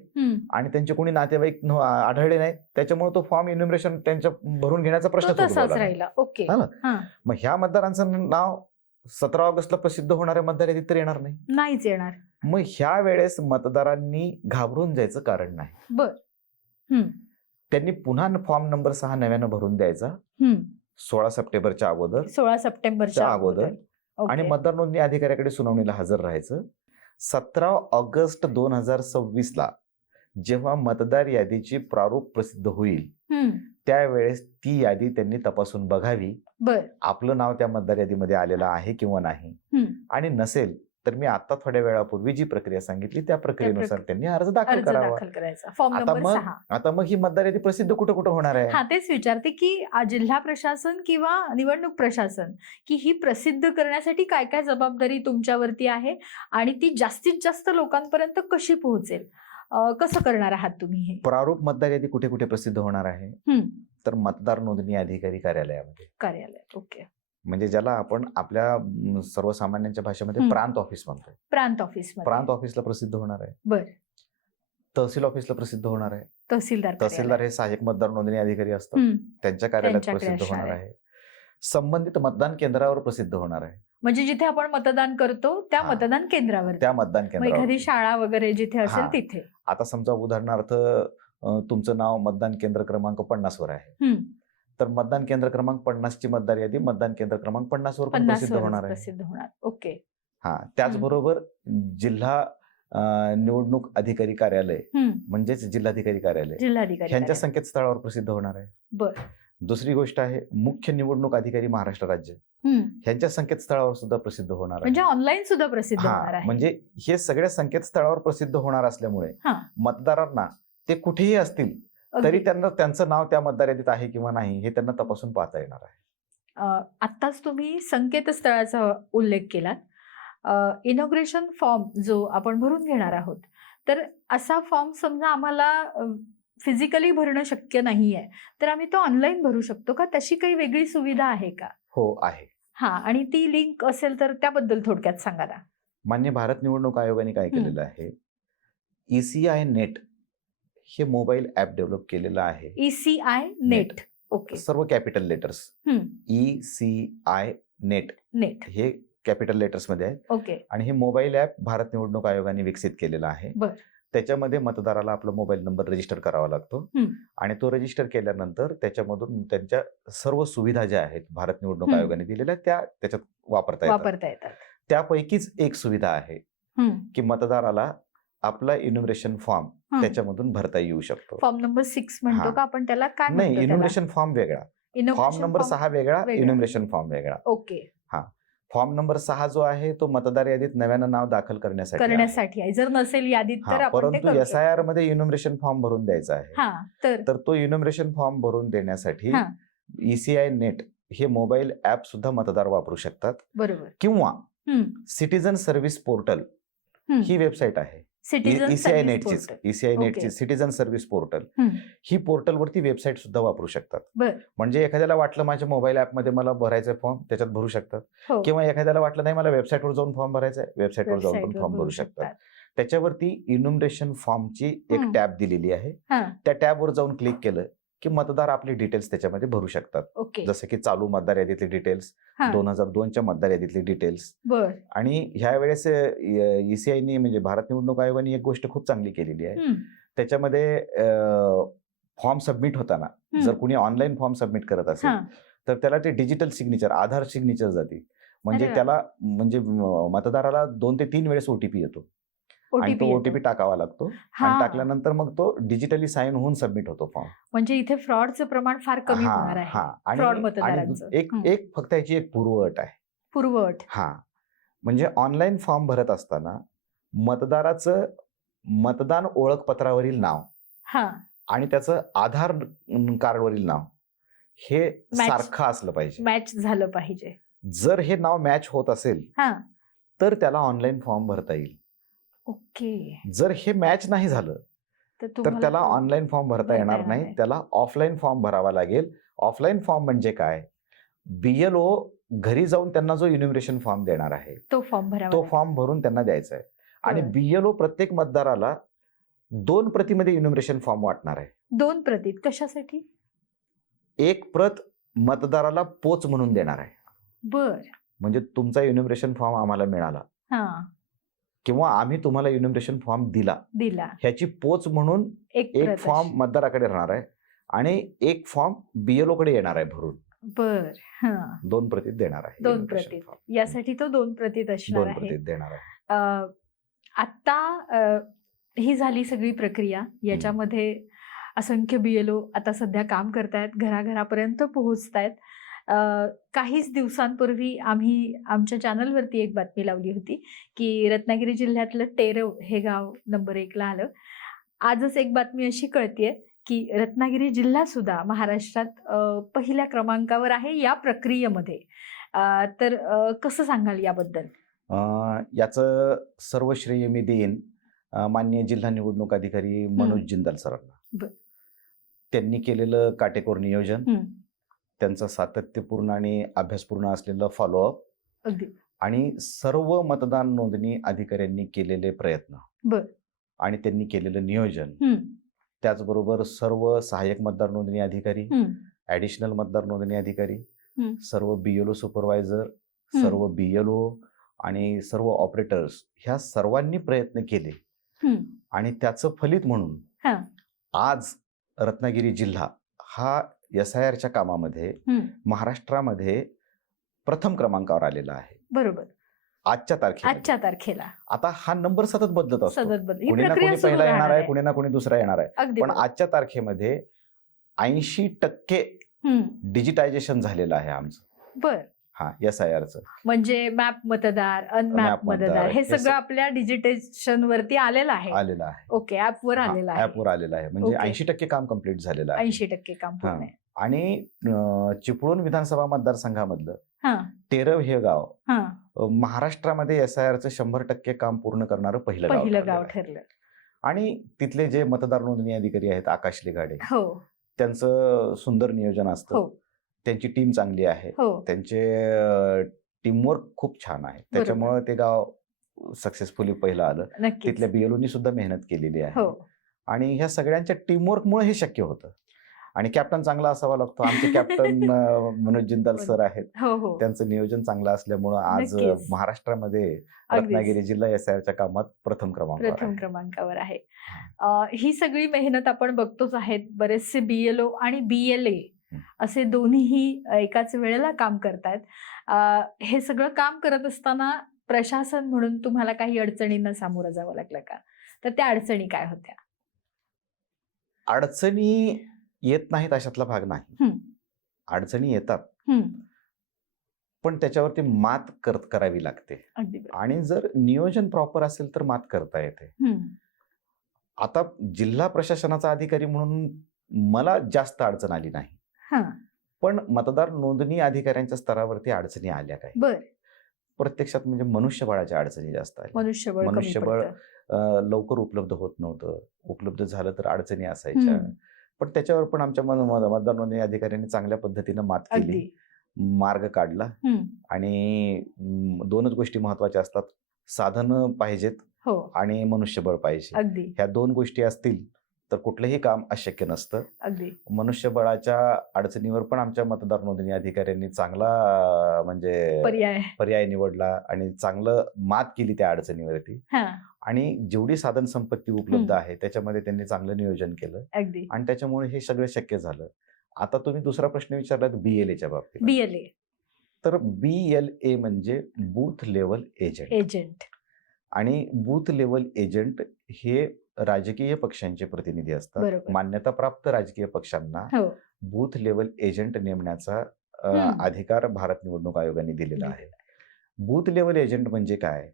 आणि त्यांचे कोणी नातेवाईक आढळले नाहीत, त्याच्यामुळे तो फॉर्म इन्युमरेशन त्यांच्या भरून घेण्याचा प्रश्न तो तसाच उद्भवला. राहिला. ओके. हा ना? हा. मग ह्या मतदारांचं नाव 17 ऑगस्टला प्रसिद्ध होणाऱ्या मतदार यादीत तर येणार नाही. नाहीच येणार. मग ह्या वेळेस मतदारांनी घाबरून जायचं कारण नाही. बर. हम्म. त्यांनी पुन्हा फॉर्म नंबर 6 नव्यानं भरून द्यायचा हम्म. 16 सप्टेंबरच्या अगोदर 16 सप्टेंबरच्या अगोदर. ओके. आणि मतदार नोंदणी अधिकाऱ्याकडे सुनावणीला हजर राहायचं. 17 ऑगस्ट 2026ला जेव्हा मतदार यादीची प्रारूप प्रसिद्ध होईल हम्म. त्यावेळेस ती यादी त्यांनी तपासून बघावी, बर. आपलं नाव त्या मतदार यादीमध्ये आलेलं आहे किंवा नाही. हम्म. आणि नसेल तर मी आता थोड्या वेळापूर्वी जी प्रक्रिया सांगितली त्या प्रक्रियेनुसार त्यांनी अर्ज दाखल अर्ज करावा. दाखल करायचा. फॉर्म आता नंबर मग 6. आता मग ही मतदार यादी प्रसिद्ध कुठं कुठं होणार आहे? हा, तेच विचारते की जिल्हा प्रशासन किंवा निवडणूक प्रशासन की ही प्रसिद्ध करण्यासाठी काय काय जबाबदारी तुमच्यावरती आहे आणि ती जास्तीत जास्त लोकांपर्यंत कशी पोहोचेल, कसं करणार आहात तुम्ही हे? प्रारूप मतदार यादी कुठे कुठे प्रसिद्ध होणार आहे? हम्म. तर मतदार नोंदणी अधिकारी कार्यालयामध्ये, कार्यालयात. ओके. म्हणजे ज्याला आपण आपल्या सर्वसामान्यांच्या भाषेमध्ये हम्म. प्रांत ऑफिस म्हणतोय. प्रांत ऑफिस. प्रांत ऑफिसला प्रसिद्ध होणार आहे. बर. तहसील ऑफिसला प्रसिद्ध होणार आहे. तहसीलदार तहसीलदार हे सहाय्यक मतदार नोंदणी अधिकारी असतात, त्यांच्या कार्यालयात त्यांच्याकडे प्रसिद्ध असणार होणार आहे. संबंधित मतदान केंद्रावर प्रसिद्ध होणार आहे. म्हणजे जिथे आपण मतदान करतो त्या हा. मतदान केंद्रावर, त्या मतदान एखादी केंद्रावर. शाळा वगैरे जिथे असेल हा. तिथे. आता समजा उदाहरणार्थ तुमचं नाव मतदान केंद्र क्रमांक 50 वर आहे, हम्म. तर मतदान केंद्र क्रमांक 50 ची मतदार यादी मतदान केंद्र क्रमांक 50 वर पण 50 प्रसिद्ध होणार आहे. प्रसिद्ध होणार. ओके. हा, त्याचबरोबर जिल्हा निवडणूक अधिकारी कार्यालय हम्म. म्हणजेच जिल्हाधिकारी कार्यालय जिल्हाधिकारी ह्यांच्या कार्यालय. संकेतस्थळावर प्रसिद्ध होणार आहे. बर. दुसरी गोष्ट आहे मुख्य निवडणूक अधिकारी महाराष्ट्र राज्य हम्म. ह्यांच्या संकेतस्थळावर सुद्धा प्रसिद्ध होणार म्हणजे आहे. ऑनलाईन सुद्धा प्रसिद्ध होणार हा, आहे. म्हणजे हे सगळ्या संकेतस्थळावर प्रसिद्ध होणार असल्यामुळे हा. मतदारांना ते कुठेही असतील अगदी. तरी त्यांना त्यांचं नाव त्या मतदार यादीत आहे किंवा नाही हे त्यांना तपासून पाहता येणार आहे. आत्ताच तुम्ही संकेतस्थळाचा उल्लेख केलात. इनॉग्रेशन फॉर्म जो आपण भरून घेणार आहोत, तर असा फॉर्म समजा आम्हाला फिजिकली भरणं शक्य नाहीये, तर आम्ही तो ऑनलाईन भरू शकतो का? तशी काही वेगळी सुविधा आहे का? हो, आहे. हा, आणि ती लिंक असेल तर त्याबद्दल थोडक्यात सांगा ना. मान्य भारत निवडणूक आयोगाने काय केलेलं आहे, ECI नेट हे मोबाईल ऍप डेव्हलप केलेलं आहे. ECI net. ओके. सर्व capital letters. ECI net net. हे कॅपिटल लेटर्स मध्ये आहे. ओके. आणि हे मोबाईल ऍप भारत निवडणूक आयोगाने विकसित केलेलं आहे. बर. त्याच्यामध्ये मतदाराला आपला मोबाईल नंबर रजिस्टर करावा लागतो आणि तो रजिस्टर केल्यानंतर त्याच्यामधून त्यांच्या सर्व सुविधा ज्या आहेत भारत निवडणूक आयोगाने दिलेल्या त्या त्याच्यात वापरता येतात. त्यापैकीच एक सुविधा आहे की मतदाराला आपला इन्युमरेशन फॉर्म त्याच्यामधून भरता येऊ शकतो. फॉर्म नंबर 6 म्हणतो का आपण त्याला? काय नाही, म्हणतो? इन्युमरेशन फॉर्म वेगळा, फॉर्म नंबर 6 वेगळा, इन्युमरेशन फॉर्म वेगळा. ओके. फॉर्म नंबर 6 जो आहे तो मतदार यादीत नव्यानं नाव दाखल करण्यासाठी आहे. जर नसेल यादीत तर आपण ते परंतु करू SIR मध्ये इन्युमरेशन फॉर्म भरून द्यायचा आहे. शकतो. तर तो इन्युमरेशन फॉर्म भरून देण्यासाठी ECI नेट हे मोबाईल ऍप सुद्धा मतदार वापरू शकतात. बरोबर. किंवा सिटीजन सर्व्हिस पोर्टल ही वेबसाईट आहे ECI नेटची सिटीजन सर्व्हिस पोर्टल. ही पोर्टलवरती वेबसाईट सुद्धा वापरू शकतात. म्हणजे एखाद्याला वाटलं माझ्या मोबाईल ऍप मध्ये मला भरायचा फॉर्म त्याच्यात भरू शकतात, किंवा एखाद्याला वाटलं नाही मला वेबसाईटवर जाऊन फॉर्म भरायचा आहे, वेबसाईटवर जाऊन पण फॉर्म भरू शकतात. त्याच्यावरती इन्युमरेशन फॉर्मची एक टॅब दिलेली आहे. त्या टॅबवर जाऊन क्लिक केलं की मतदार आपले डिटेल्स त्याच्यामध्ये भरू शकतात. जसं की चालू मतदार यादीतले डिटेल्स, 2002च्या मतदार यादीतले डिटेल्स. आणि ह्या वेळेस ECI म्हणजे भारत निवडणूक आयोगाने एक गोष्ट खूप चांगली केलेली आहे. त्याच्यामध्ये फॉर्म सबमिट होताना जर कुणी ऑनलाईन फॉर्म सबमिट करत असेल तर त्याला ते डिजिटल सिग्नेचर, आधार सिग्नेचर जाते. म्हणजे त्याला म्हणजे मतदाराला 2 ते 3 वेळेस OTP येतो आणि तो OTP टाकावा लागतो आणि टाकल्यानंतर मग तो डिजिटली साइन होऊन सबमिट होतो फॉर्म. म्हणजे इथे फ्रॉडचं प्रमाण फार कमी होणार आहे. फ्रॉड मतदारांचं. एक फक्त याची एक पूर्वअट आहे. पूर्वअट. म्हणजे ऑनलाईन फॉर्म भरत असताना मतदाराचं मतदान ओळखपत्रावरील नाव आणि त्याचं आधार कार्डवरील नाव हे सारखं असलं पाहिजे, मॅच झालं पाहिजे. जर हे नाव मॅच होत असेल तर त्याला ऑनलाईन फॉर्म भरता येईल. ओके. जर हे मॅच नाही झालं तर त्याला ऑनलाईन फॉर्म भरता येणार नाही, त्याला ऑफलाईन फॉर्म भरावा लागेल. ऑफलाईन फॉर्म म्हणजे काय, BLO घरी जाऊन त्यांना जो इन्युमरेशन फॉर्म देणार आहे तो फॉर्म भरून त्यांना द्यायचा आहे. आणि बरं. BLO प्रत्येक मतदाराला 2 प्रतीमध्ये इन्युमरेशन फॉर्म वाटणार आहे. 2 प्रतीत कशासाठी? एक प्रत मतदाराला पोच म्हणून देणार आहे. बर. म्हणजे तुमचा इन्युमरेशन फॉर्म आम्हाला मिळाला हा, किंवा आम्ही तुम्हाला इन्युमरेशन फॉर्म दिला, दिला. ह्याची पोच म्हणून एक एक प्रत फॉर्म अशी. मतदाराकडे राहणार आहे आणि एक फॉर्म BLO कडे येणार आहे भरून. बर. हा, 2 प्रतीत देणार आहे 2 इन्युमरेशन प्रतीत. फॉर्म. यासाठी तो 2 प्रतीत असणार 2 आहे. प्रतीत देणार आहे. आता ही झाली सगळी प्रक्रिया. याच्यामध्ये असंख्य BLO आता सध्या काम करतायत, घराघरापर्यंत पोहोचतायत. काहीच दिवसांपूर्वी आम्ही आमच्या चॅनलवरती एक बातमी लावली होती की रत्नागिरी जिल्ह्यातलं टेरव हे गाव नंबर 1 ला आलं. आजच एक बातमी अशी कळतीये की रत्नागिरी जिल्हा सुद्धा महाराष्ट्रात पहिल्या क्रमांकावर आहे या प्रक्रियेमध्ये. तर कसं सांगाल याबद्दल? याचं सर्व श्रेय मी देईन माननीय जिल्हा निवडणूक अधिकारी मनोज जिंदाल सरांना. बर. त्यांनी केलेलं काटेकोर नियोजन, हम्म. त्यांचं सातत्यपूर्ण आणि अभ्यासपूर्ण असलेलं फॉलोअप अगदी. आणि सर्व मतदान नोंदणी अधिकाऱ्यांनी केलेले प्रयत्न बर. आणि त्यांनी केलेलं नियोजन, हम्म. त्याचबरोबर सर्व सहाय्यक मतदार नोंदणी अधिकारी, हम्म. ॲडिशनल मतदार नोंदणी अधिकारी, हम्म. सर्व BLO सुपरवायझर, सर्व BLO आणि सर्व ऑपरेटर्स, ह्या सर्वांनी प्रयत्न केले हम्म. आणि त्याचं फलित म्हणून हा. आज रत्नागिरी जिल्हा हा SIRच्या कामामध्ये हम्म. महाराष्ट्रामध्ये प्रथम क्रमांकावर आलेला आहे बरोबर. आजच्या तारखेला. आजच्या तारखेला आता हा नंबर सतत बदलत असतो. सतत बदल. ही कोणी ना प्रक्रिया कोणी सुरू पहिला येणार राहणार आहे, आहे. कोणी ना कोणी दुसरा येणार आहे. अगदी पण बरोबर. आजच्या तारखेमध्ये 80% हम्म. डिजिटायझेशन झालेलं आहे आमचं. बर. हा SIRचं. म्हणजे मॅप मतदार, अनमॅप मॅप मतदार, मतदार हे हे सगळं आपल्या डिजिटेशन वरती आलेलं आहे. आलेलं आहे. ओके, ऍप वर आलेलं आहे. ऍपवर आलेलं आहे. म्हणजे ओके. 80% काम कम्प्लीट झालेलं आहे. 80% काम पूर्ण आहे. आणि चिपळूण विधानसभा मतदारसंघामधलं हा. टेरव हे गाव हा. महाराष्ट्रामध्ये SIRचं 100% काम पूर्ण करणारं पहिलं पहिलं गाव ठरलेलं आहे. ठरलं. आणि तिथले जे मतदार नोंदणी अधिकारी आहेत आकाश लिगाडे, हो. त्यांचं सुंदर नियोजन असतं. हो. त्यांची टीम चांगली आहे. हो. त्यांचे टीमवर्क खूप छान आहे. त्याच्यामुळे ते गाव सक्सेसफुली पहिलं आलं. नक्कीच. तिथल्या BLOनी सुद्धा मेहनत केलेली आहे. हो. आणि ह्या सगळ्यांच्या टीमवर्कमुळे हे शक्य होतं. आणि कॅप्टन चांगला असावा लागतो. आमचे कॅप्टन मनोज जिंदाल सर आहेत. हो. हो. त्यांचं नियोजन चांगलं असल्यामुळं आज नक्कीच. महाराष्ट्रामध्ये अगदीच. रत्नागिरी जिल्हा SIRच्या कामात प्रथम क्रमांकावर आहे. ही सगळी मेहनत आपण बघतोच आहेत. बरेचसे BLO आणि BLA असे दोन्हीही एकाच वेळेला काम करतायत. हे सगळं काम करत असताना प्रशासन म्हणून तुम्हाला काही अडचणींना सामोरं जावं लागलं का? तर त्या अडचणी काय होत्या? अडचणी येत नाहीत अशातला भाग नाही. अडचणी येतात, पण त्याच्यावरती मात करावी लागते. अगदी बरोबर. आणि जर नियोजन प्रॉपर असेल तर मात करता येते. आता जिल्हा प्रशासनाचा अधिकारी म्हणून मला जास्त अडचण आली नाही. पण मतदार नोंदणी अधिकाऱ्यांच्या स्तरावरती अडचणी आल्या काही. बर. प्रत्यक्षात म्हणजे मनुष्यबळाच्या अडचणी जास्त आल्या. मनुष्यबळ लवकर उपलब्ध होत नव्हतं. उपलब्ध झालं तर अडचणी असायच्या. पण त्याच्यावर पण आमच्या मतदार नोंदणी अधिकाऱ्यांनी चांगल्या पद्धतीनं मात केली, मार्ग काढला. आणि 2च गोष्टी महत्वाच्या असतात, साधनं पाहिजेत आणि मनुष्यबळ पाहिजे. ह्या 2 गोष्टी असतील तर कुठलंही काम अशक्य नसतं. मनुष्यबळाच्या अडचणीवर पण आमच्या मतदार नोंदणी अधिकाऱ्यांनी चांगला म्हणजे पर्याय निवडला आणि चांगलं मात केली त्या अडचणीवरती. आणि जेवढी साधन संपत्ती उपलब्ध आहे त्याच्यामध्ये त्यांनी चांगलं नियोजन केलं आणि त्याच्यामुळे हे सगळं शक्य झालं. आता तुम्ही दुसरा प्रश्न विचारला BLAच्या बाबतीत. BLA तर BLA म्हणजे बूथ लेवल एजंट. आणि बूथ लेवल एजंट हे राजकीय पक्षांचे प्रतिनिधी असतात. मान्यताप्राप्त राजकीय पक्षांना बूथ लेवल एजंट नेमण्याचा अधिकार भारत निवडणूक आयोगाने दिलेला आहे. बूथ लेवल एजंट म्हणजे काय,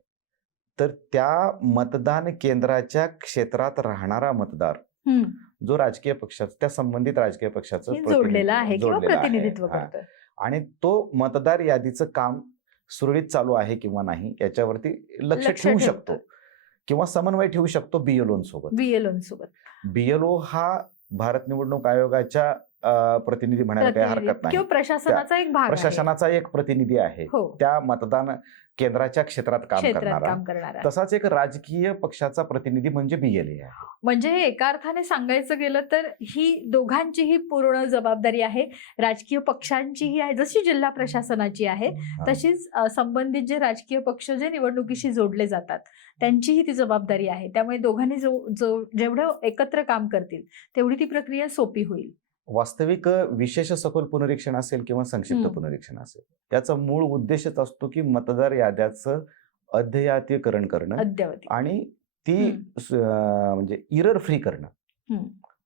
तर त्या मतदान केंद्राच्या क्षेत्रात राहणारा मतदार जो राजकीय पक्षाचा, त्या संबंधित राजकीय पक्षाचं जोडलेला आहे किंवा प्रतिनिधित्व करतो. आणि तो मतदार यादीचं काम सुरळीत चालू आहे किंवा नाही याच्यावरती लक्ष ठेवू शकतो किंवा समन्वय ठेवू शकतो BLOंसोबत. BLO हा भारत निवडणूक आयोगाच्या प्रतिनिधी म्हणायला काही प्रतिनिधी हरकत नाही. किंवा प्रशासनाचा एक भाग आहे. प्रशासनाचा एक प्रतिनिधी आहे हो, त्या मतदान केंद्राच्या क्षेत्रात काम क्षेत्रात करणारा. काम करणारा. तसाच एक राजकीय पक्षाचा प्रतिनिधी म्हणजे BLA आहे. म्हणजे हे एका अर्थाने सांगायचं गेलं तर ही दोघांचीही पूर्ण जबाबदारी आहे, राजकीय पक्षांचीही आहे, जशी जिल्हा प्रशासनाची आहे तशीच संबंधित जे राजकीय पक्ष जे निवडणुकीशी जोडले जातात त्यांचीही ती जबाबदारी आहे. त्यामुळे दोघांनी जेवढं एकत्र काम करतील तेवढी ती प्रक्रिया सोपी होईल. वास्तविक विशेष सखोल पुनरीक्षण असेल किंवा संक्षिप्त पुनरीक्षण असेल, याचा मूळ उद्देशच असतो की मतदार याद्याचं अद्ययातीकरण करणं अद्यावधी आणि ती म्हणजे इरर फ्री करणं,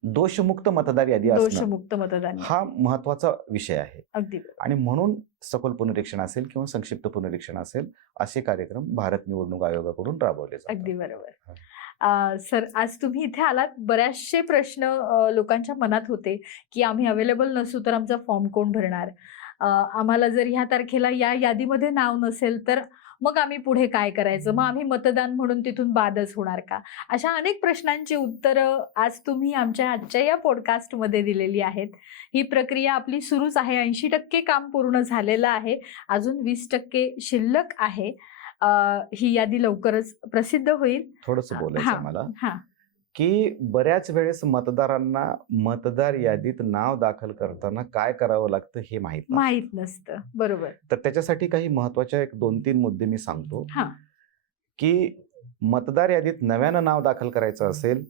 दोषमुक्त मतदार यादी असणं, दोषमुक्त मतदान हा महत्वाचा विषय आहे. अगदी आणि म्हणून सखोल पुनरीक्षण असेल किंवा संक्षिप्त पुनरीक्षण असेल असे कार्यक्रम भारत निवडणूक आयोगाकडून राबवले जातात. अगदी बरोबर. सर, आज तुम्ही इथे आलात, बरेचसे प्रश्न लोकांच्या मनात होते की आम्ही अवेलेबल नसू तर आमचा फॉर्म कोण भरणार, आम्हाला जर ह्या तारखेला या यादीमध्ये नाव नसेल तर मग आम्ही पुढे काय करायचं, मग आम्ही मतदान म्हणून तिथून बादच होणार का, अशा अनेक प्रश्नांची उत्तरं आज तुम्ही आजच्या या पॉडकास्टमध्ये दिलेली आहेत. ही प्रक्रिया आपली सुरूच आहे. 80% काम पूर्ण झालेलं आहे, अजून 20% शिल्लक आहे. ही यादी लवकरच प्रसिद्ध होईल. थोडंसं बोलायचं मला हा, की बऱ्याच वेळेस मतदारांना मतदार यादीत नाव दाखल करताना काय करावं लागतं हे माहित नसतं. बरोबर. तर त्याच्यासाठी काही महत्वाच्या 2-3 मुद्दे मी सांगतो. हा. की मतदार यादीत नव्यानं नाव दाखल करायचं असेल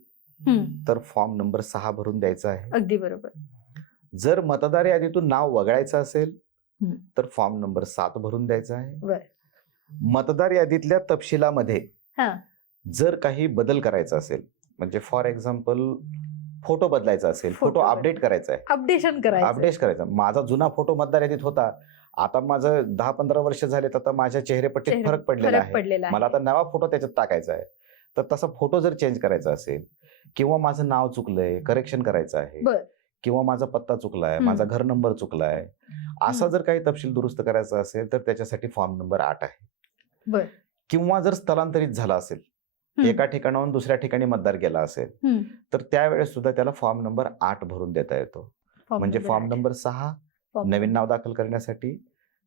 तर फॉर्म नंबर 6 भरून द्यायचा आहे. अगदी बरोबर. जर मतदार यादीतून नाव वगळायचं असेल तर फॉर्म नंबर 7 भरून द्यायचा आहे. मतदार यादीतल्या तपशिलामध्ये जर काही बदल करायचा असेल, म्हणजे फॉर एक्झाम्पल फोटो बदलायचा असेल, फोटो अपडेट करायचा आहे, अपडेट करायचा. माझा जुना फोटो मतदार यादीत होता, आता माझं 10-15 वर्ष झालेत, आता माझ्या चेहरेपट्टीत फरक पडलेला आहे, मला आता नवा फोटो त्याच्यात टाकायचा आहे. तर तसा फोटो जर चेंज करायचा असेल किंवा माझं नाव चुकलंय करेक्शन करायचं आहे किंवा माझा पत्ता चुकलाय, माझा घर नंबर चुकलाय, असा जर काही तपशील दुरुस्त करायचा असेल तर त्याच्यासाठी फॉर्म नंबर 8 आहे. किंवा जर स्थलांतरित झाला असेल, एका ठिकाणाहून दुसऱ्या ठिकाणी मतदार गेला असेल तर त्यावेळेस सुद्धा त्याला फॉर्म नंबर 8 भरून देता येतो. म्हणजे फॉर्म नंबर 6 नवीन नाव दाखल करण्यासाठी,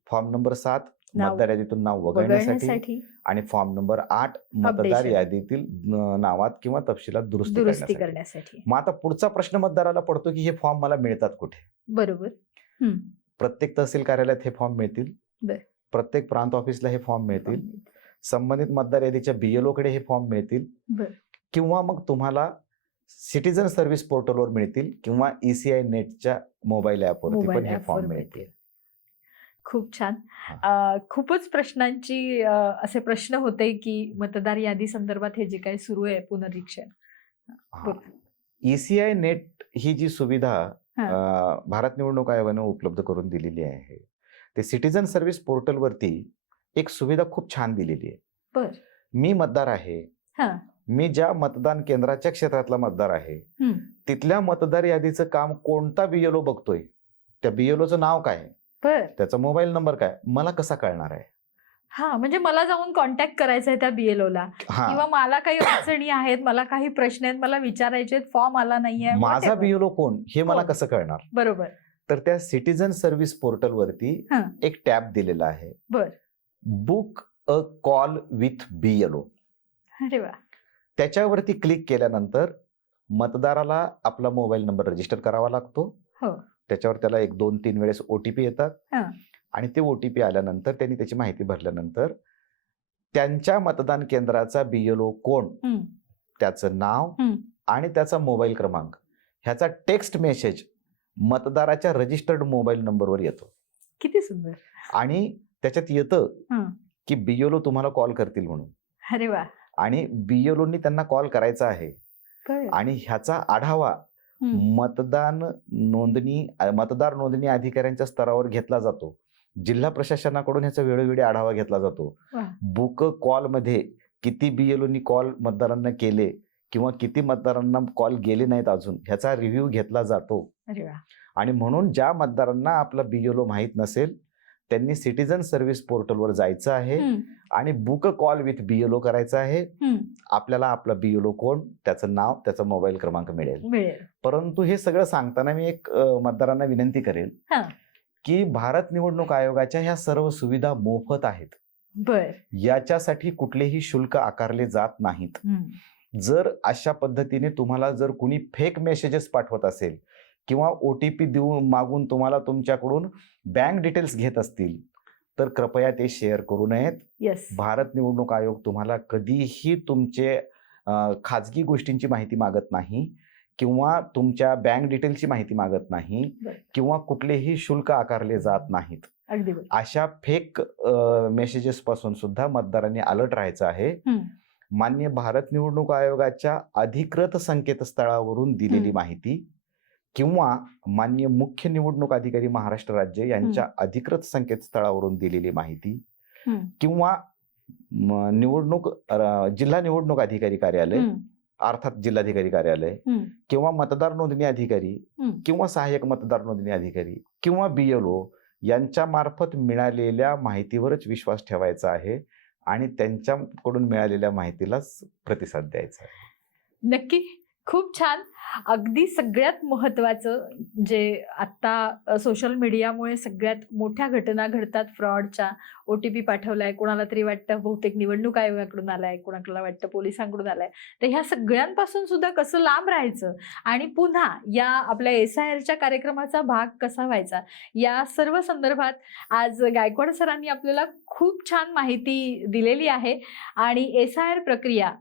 फॉर्म नंबर 7 मतदार यादीतून नाव वगळण्यासाठी आणि फॉर्म नंबर 8 मतदार यादीतील नावात किंवा तपशिलात दुरुस्ती करण्यासाठी. मग आता पुढचा प्रश्न मतदाराला पडतो की हे फॉर्म मला मिळतात कुठे? बरोबर. प्रत्येक तहसील कार्यालयात हे फॉर्म मिळतील, प्रत्येक प्रांत ऑफिसला हे फॉर्म मिळतील, संबंधित मतदार यादीच्या BLO कडे हे फॉर्म मिळतील, किंवा मग तुम्हाला सिटीजन सर्व्हिस पोर्टलवर मिळतील किंवा ECI नेटच्या मोबाईल ऍपवरती पण हे फॉर्म मिळतील. खूप छान. खूपच प्रश्नांची असे प्रश्न होते की मतदार यादी संदर्भात हे जे काही सुरू आहे पुनरीक्षण. ECI नेट ही जी सुविधा भारत निवडणूक आयोगाने उपलब्ध करून दिलेली आहे, ते सिटीजन सर्व्हिस पोर्टलवरती एक सुविधा खूप छान दिलेली आहे. मी मतदार आहे, मी ज्या मतदान केंद्राच्या क्षेत्रातला मतदार आहे, तिथल्या मतदार यादीचं काम कोणता BLO बघतोय, त्या BLOचं नाव काय, त्याचा मोबाईल नंबर काय, मला कसा कळणार आहे? म्हणजे मला जाऊन कॉन्टॅक्ट करायचं आहे त्या BLO ला, किंवा मला काही अडचणी आहेत, मला काही प्रश्न आहेत, मला विचारायचे, फॉर्म आला नाहीये, माझा BLO कोण हे मला कसं कळणार? बरोबर. तर त्या सिटीजन सर्व्हिस पोर्टलवरती एक टॅब दिलेला आहे, book a call with BLO. अरे वा. त्याच्यावरती क्लिक केल्यानंतर मतदाराला आपला मोबाईल नंबर रजिस्टर करावा लागतो. त्याच्यावर त्याला 1-2-3 वेळेस OTP येतात आणि ते OTP आल्यानंतर त्यांनी त्याची माहिती भरल्यानंतर त्यांच्या मतदान केंद्राचा BLO कोण, त्याचं नाव आणि त्याचा मोबाईल क्रमांक ह्याचा टेक्स्ट मेसेज मतदाराच्या रजिस्टर्ड मोबाईल नंबरवर येतो. किती सुंदर. आणि त्याच्यात येतं की BLO तुम्हाला कॉल करतील म्हणून. अरे वा. आणि BLOनी त्यांना कॉल करायचा आहे आणि ह्याचा आढावा मतदार नोंदणी अधिकाऱ्यांच्या स्तरावर घेतला जातो. जिल्हा प्रशासनाकडून ह्याचा वेळोवेळी आढावा घेतला जातो. बुक कॉल मध्ये किती BLOनी कॉल मतदारांना केले किंवा किती मतदारांना कॉल गेले नाहीत अजून, ह्याचा रिव्ह्यू घेतला जातो. आणि म्हणून ज्या मतदारांना आपला BLO माहीत नसेल त्यांनी सिटीजन सर्व्हिस पोर्टलवर जायचं आहे हम्म, आणि book a call with BLO करायचं आहे. हम्म, आपल्याला आपला BLO कोण, त्याचं नाव, त्याचा मोबाईल क्रमांक मिळेल. मिळेल. परंतु हे सगळं सांगताना मी एक मतदारांना विनंती करेल हा. की भारत निवडणूक आयोगाच्या ह्या सर्व सुविधा मोफत आहेत. बर. याच्यासाठी कुठलेही शुल्क आकारले जात नाहीत. हम्म, जर अशा पद्धतीने तुम्हाला जर कुणी फेक मेसेजेस पाठवत असेल किंवा OTP देऊन मागून तुम्हाला तुमच्याकडून बँक डिटेल्स घेत असतील तर कृपया ते शेअर करू नयेत. येस. भारत निवडणूक आयोग तुम्हाला कधीही तुमचे खाजगी गोष्टींची माहिती मागत नाही किंवा तुमच्या बँक डिटेलची माहिती मागत नाही बरं. किंवा कुठलेही शुल्क आकारले जात नाहीत. अगदी बरोबर. अशा फेक मेसेजेस पासून सुद्धा मतदारांनी अलर्ट राहायचं आहे. हम्म, मान्य भारत निवडणूक आयोगाच्या अधिकृत संकेतस्थळावरून दिलेली हम्म. माहिती किंवा मान्य मुख्य निवडणूक अधिकारी महाराष्ट्र राज्य यांच्या अधिकृत संकेतस्थळावरून दिलेली माहिती हम्म, किंवा जिल्हा निवडणूक अधिकारी कार्यालय हम्म, अर्थात जिल्हाधिकारी कार्यालय हम्म, किंवा मतदार नोंदणी अधिकारी हम्म. किंवा सहाय्यक मतदार नोंदणी अधिकारी किंवा BLO यांच्या मार्फत मिळालेल्या माहितीवरच विश्वास ठेवायचा आहे आणि त्यांच्याकडून मिळालेल्या माहितीलाच प्रतिसाद द्यायचा आहे. नक्की. खूप छान. अगदी सगळ्यात महत्वाचं जे आत्ता सोशल मीडियामुळे सगळ्यात मोठ्या घटना घडतात फ्रॉडच्या. OTP पाठवलाय, कोणाला तरी वाटतं बहुतेक निवडणूक आयोगाकडून आलाय, कोणाला वाटतं पोलिसांकडून आलाय. तर ह्या सगळ्यांपासून सुद्धा कसं लांब राहायचं आणि पुन्हा या आपल्या SIRच्या कार्यक्रमाचा भाग कसा व्हायचा, या सर्व संदर्भात आज गायकवाड सरांनी आपल्याला खूप छान माहिती दिलेली आहे. आणि SIR प्रक्रिया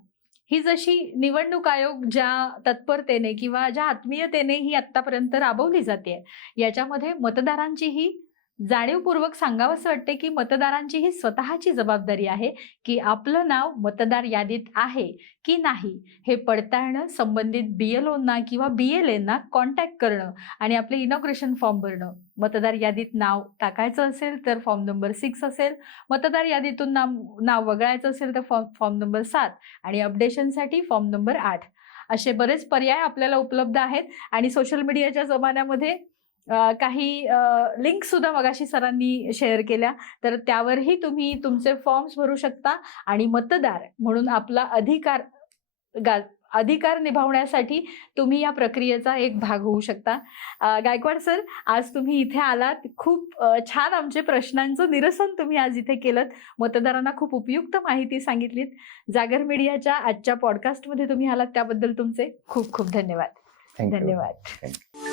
ही जशी निवडणूक आयोग ज्या तत्परतेने किंवा ज्या आत्मीयतेने ही आत्तापर्यंत राबवली जाते, याच्यामध्ये मतदारांचीही जाणीवपूर्वक सांगावंसं वाटते की मतदारांची ही स्वतःची जबाबदारी आहे की आपलं नाव मतदार यादीत आहे की नाही हे पडताळणं, संबंधित BLOंना किंवा BLAंना कॉन्टॅक्ट करणं आणि आपले इनॉग्रेशन फॉर्म भरणं. मतदार यादीत नाव टाकायचं असेल तर फॉर्म नंबर 6 असेल, मतदार यादीतून नाव वगळायचं असेल तर फॉर्म नंबर 7 आणि अपडेशनसाठी फॉर्म नंबर 8. असे बरेच पर्याय आपल्याला उपलब्ध आहेत. आणि सोशल मीडियाच्या जमान्यामध्ये काही लिंक सुद्धा मगाशी सरांनी शेअर केल्या, तर त्यावरही तुम्ही तुमचे फॉर्म्स भरू शकता आणि मतदार म्हणून आपला अधिकार निभावण्यासाठी तुम्ही या प्रक्रियेचा एक भाग होऊ शकता. गायकवाड सर, आज तुम्ही इथे आलात, खूप छान आमचे प्रश्नांचं निरसन तुम्ही आज इथे केलं, मतदारांना खूप उपयुक्त माहिती सांगितलीत. जागर मीडियाच्या आजच्या पॉडकास्टमध्ये तुम्ही आलात त्याबद्दल तुमचे खूप खूप धन्यवाद. Thank you. धन्यवाद.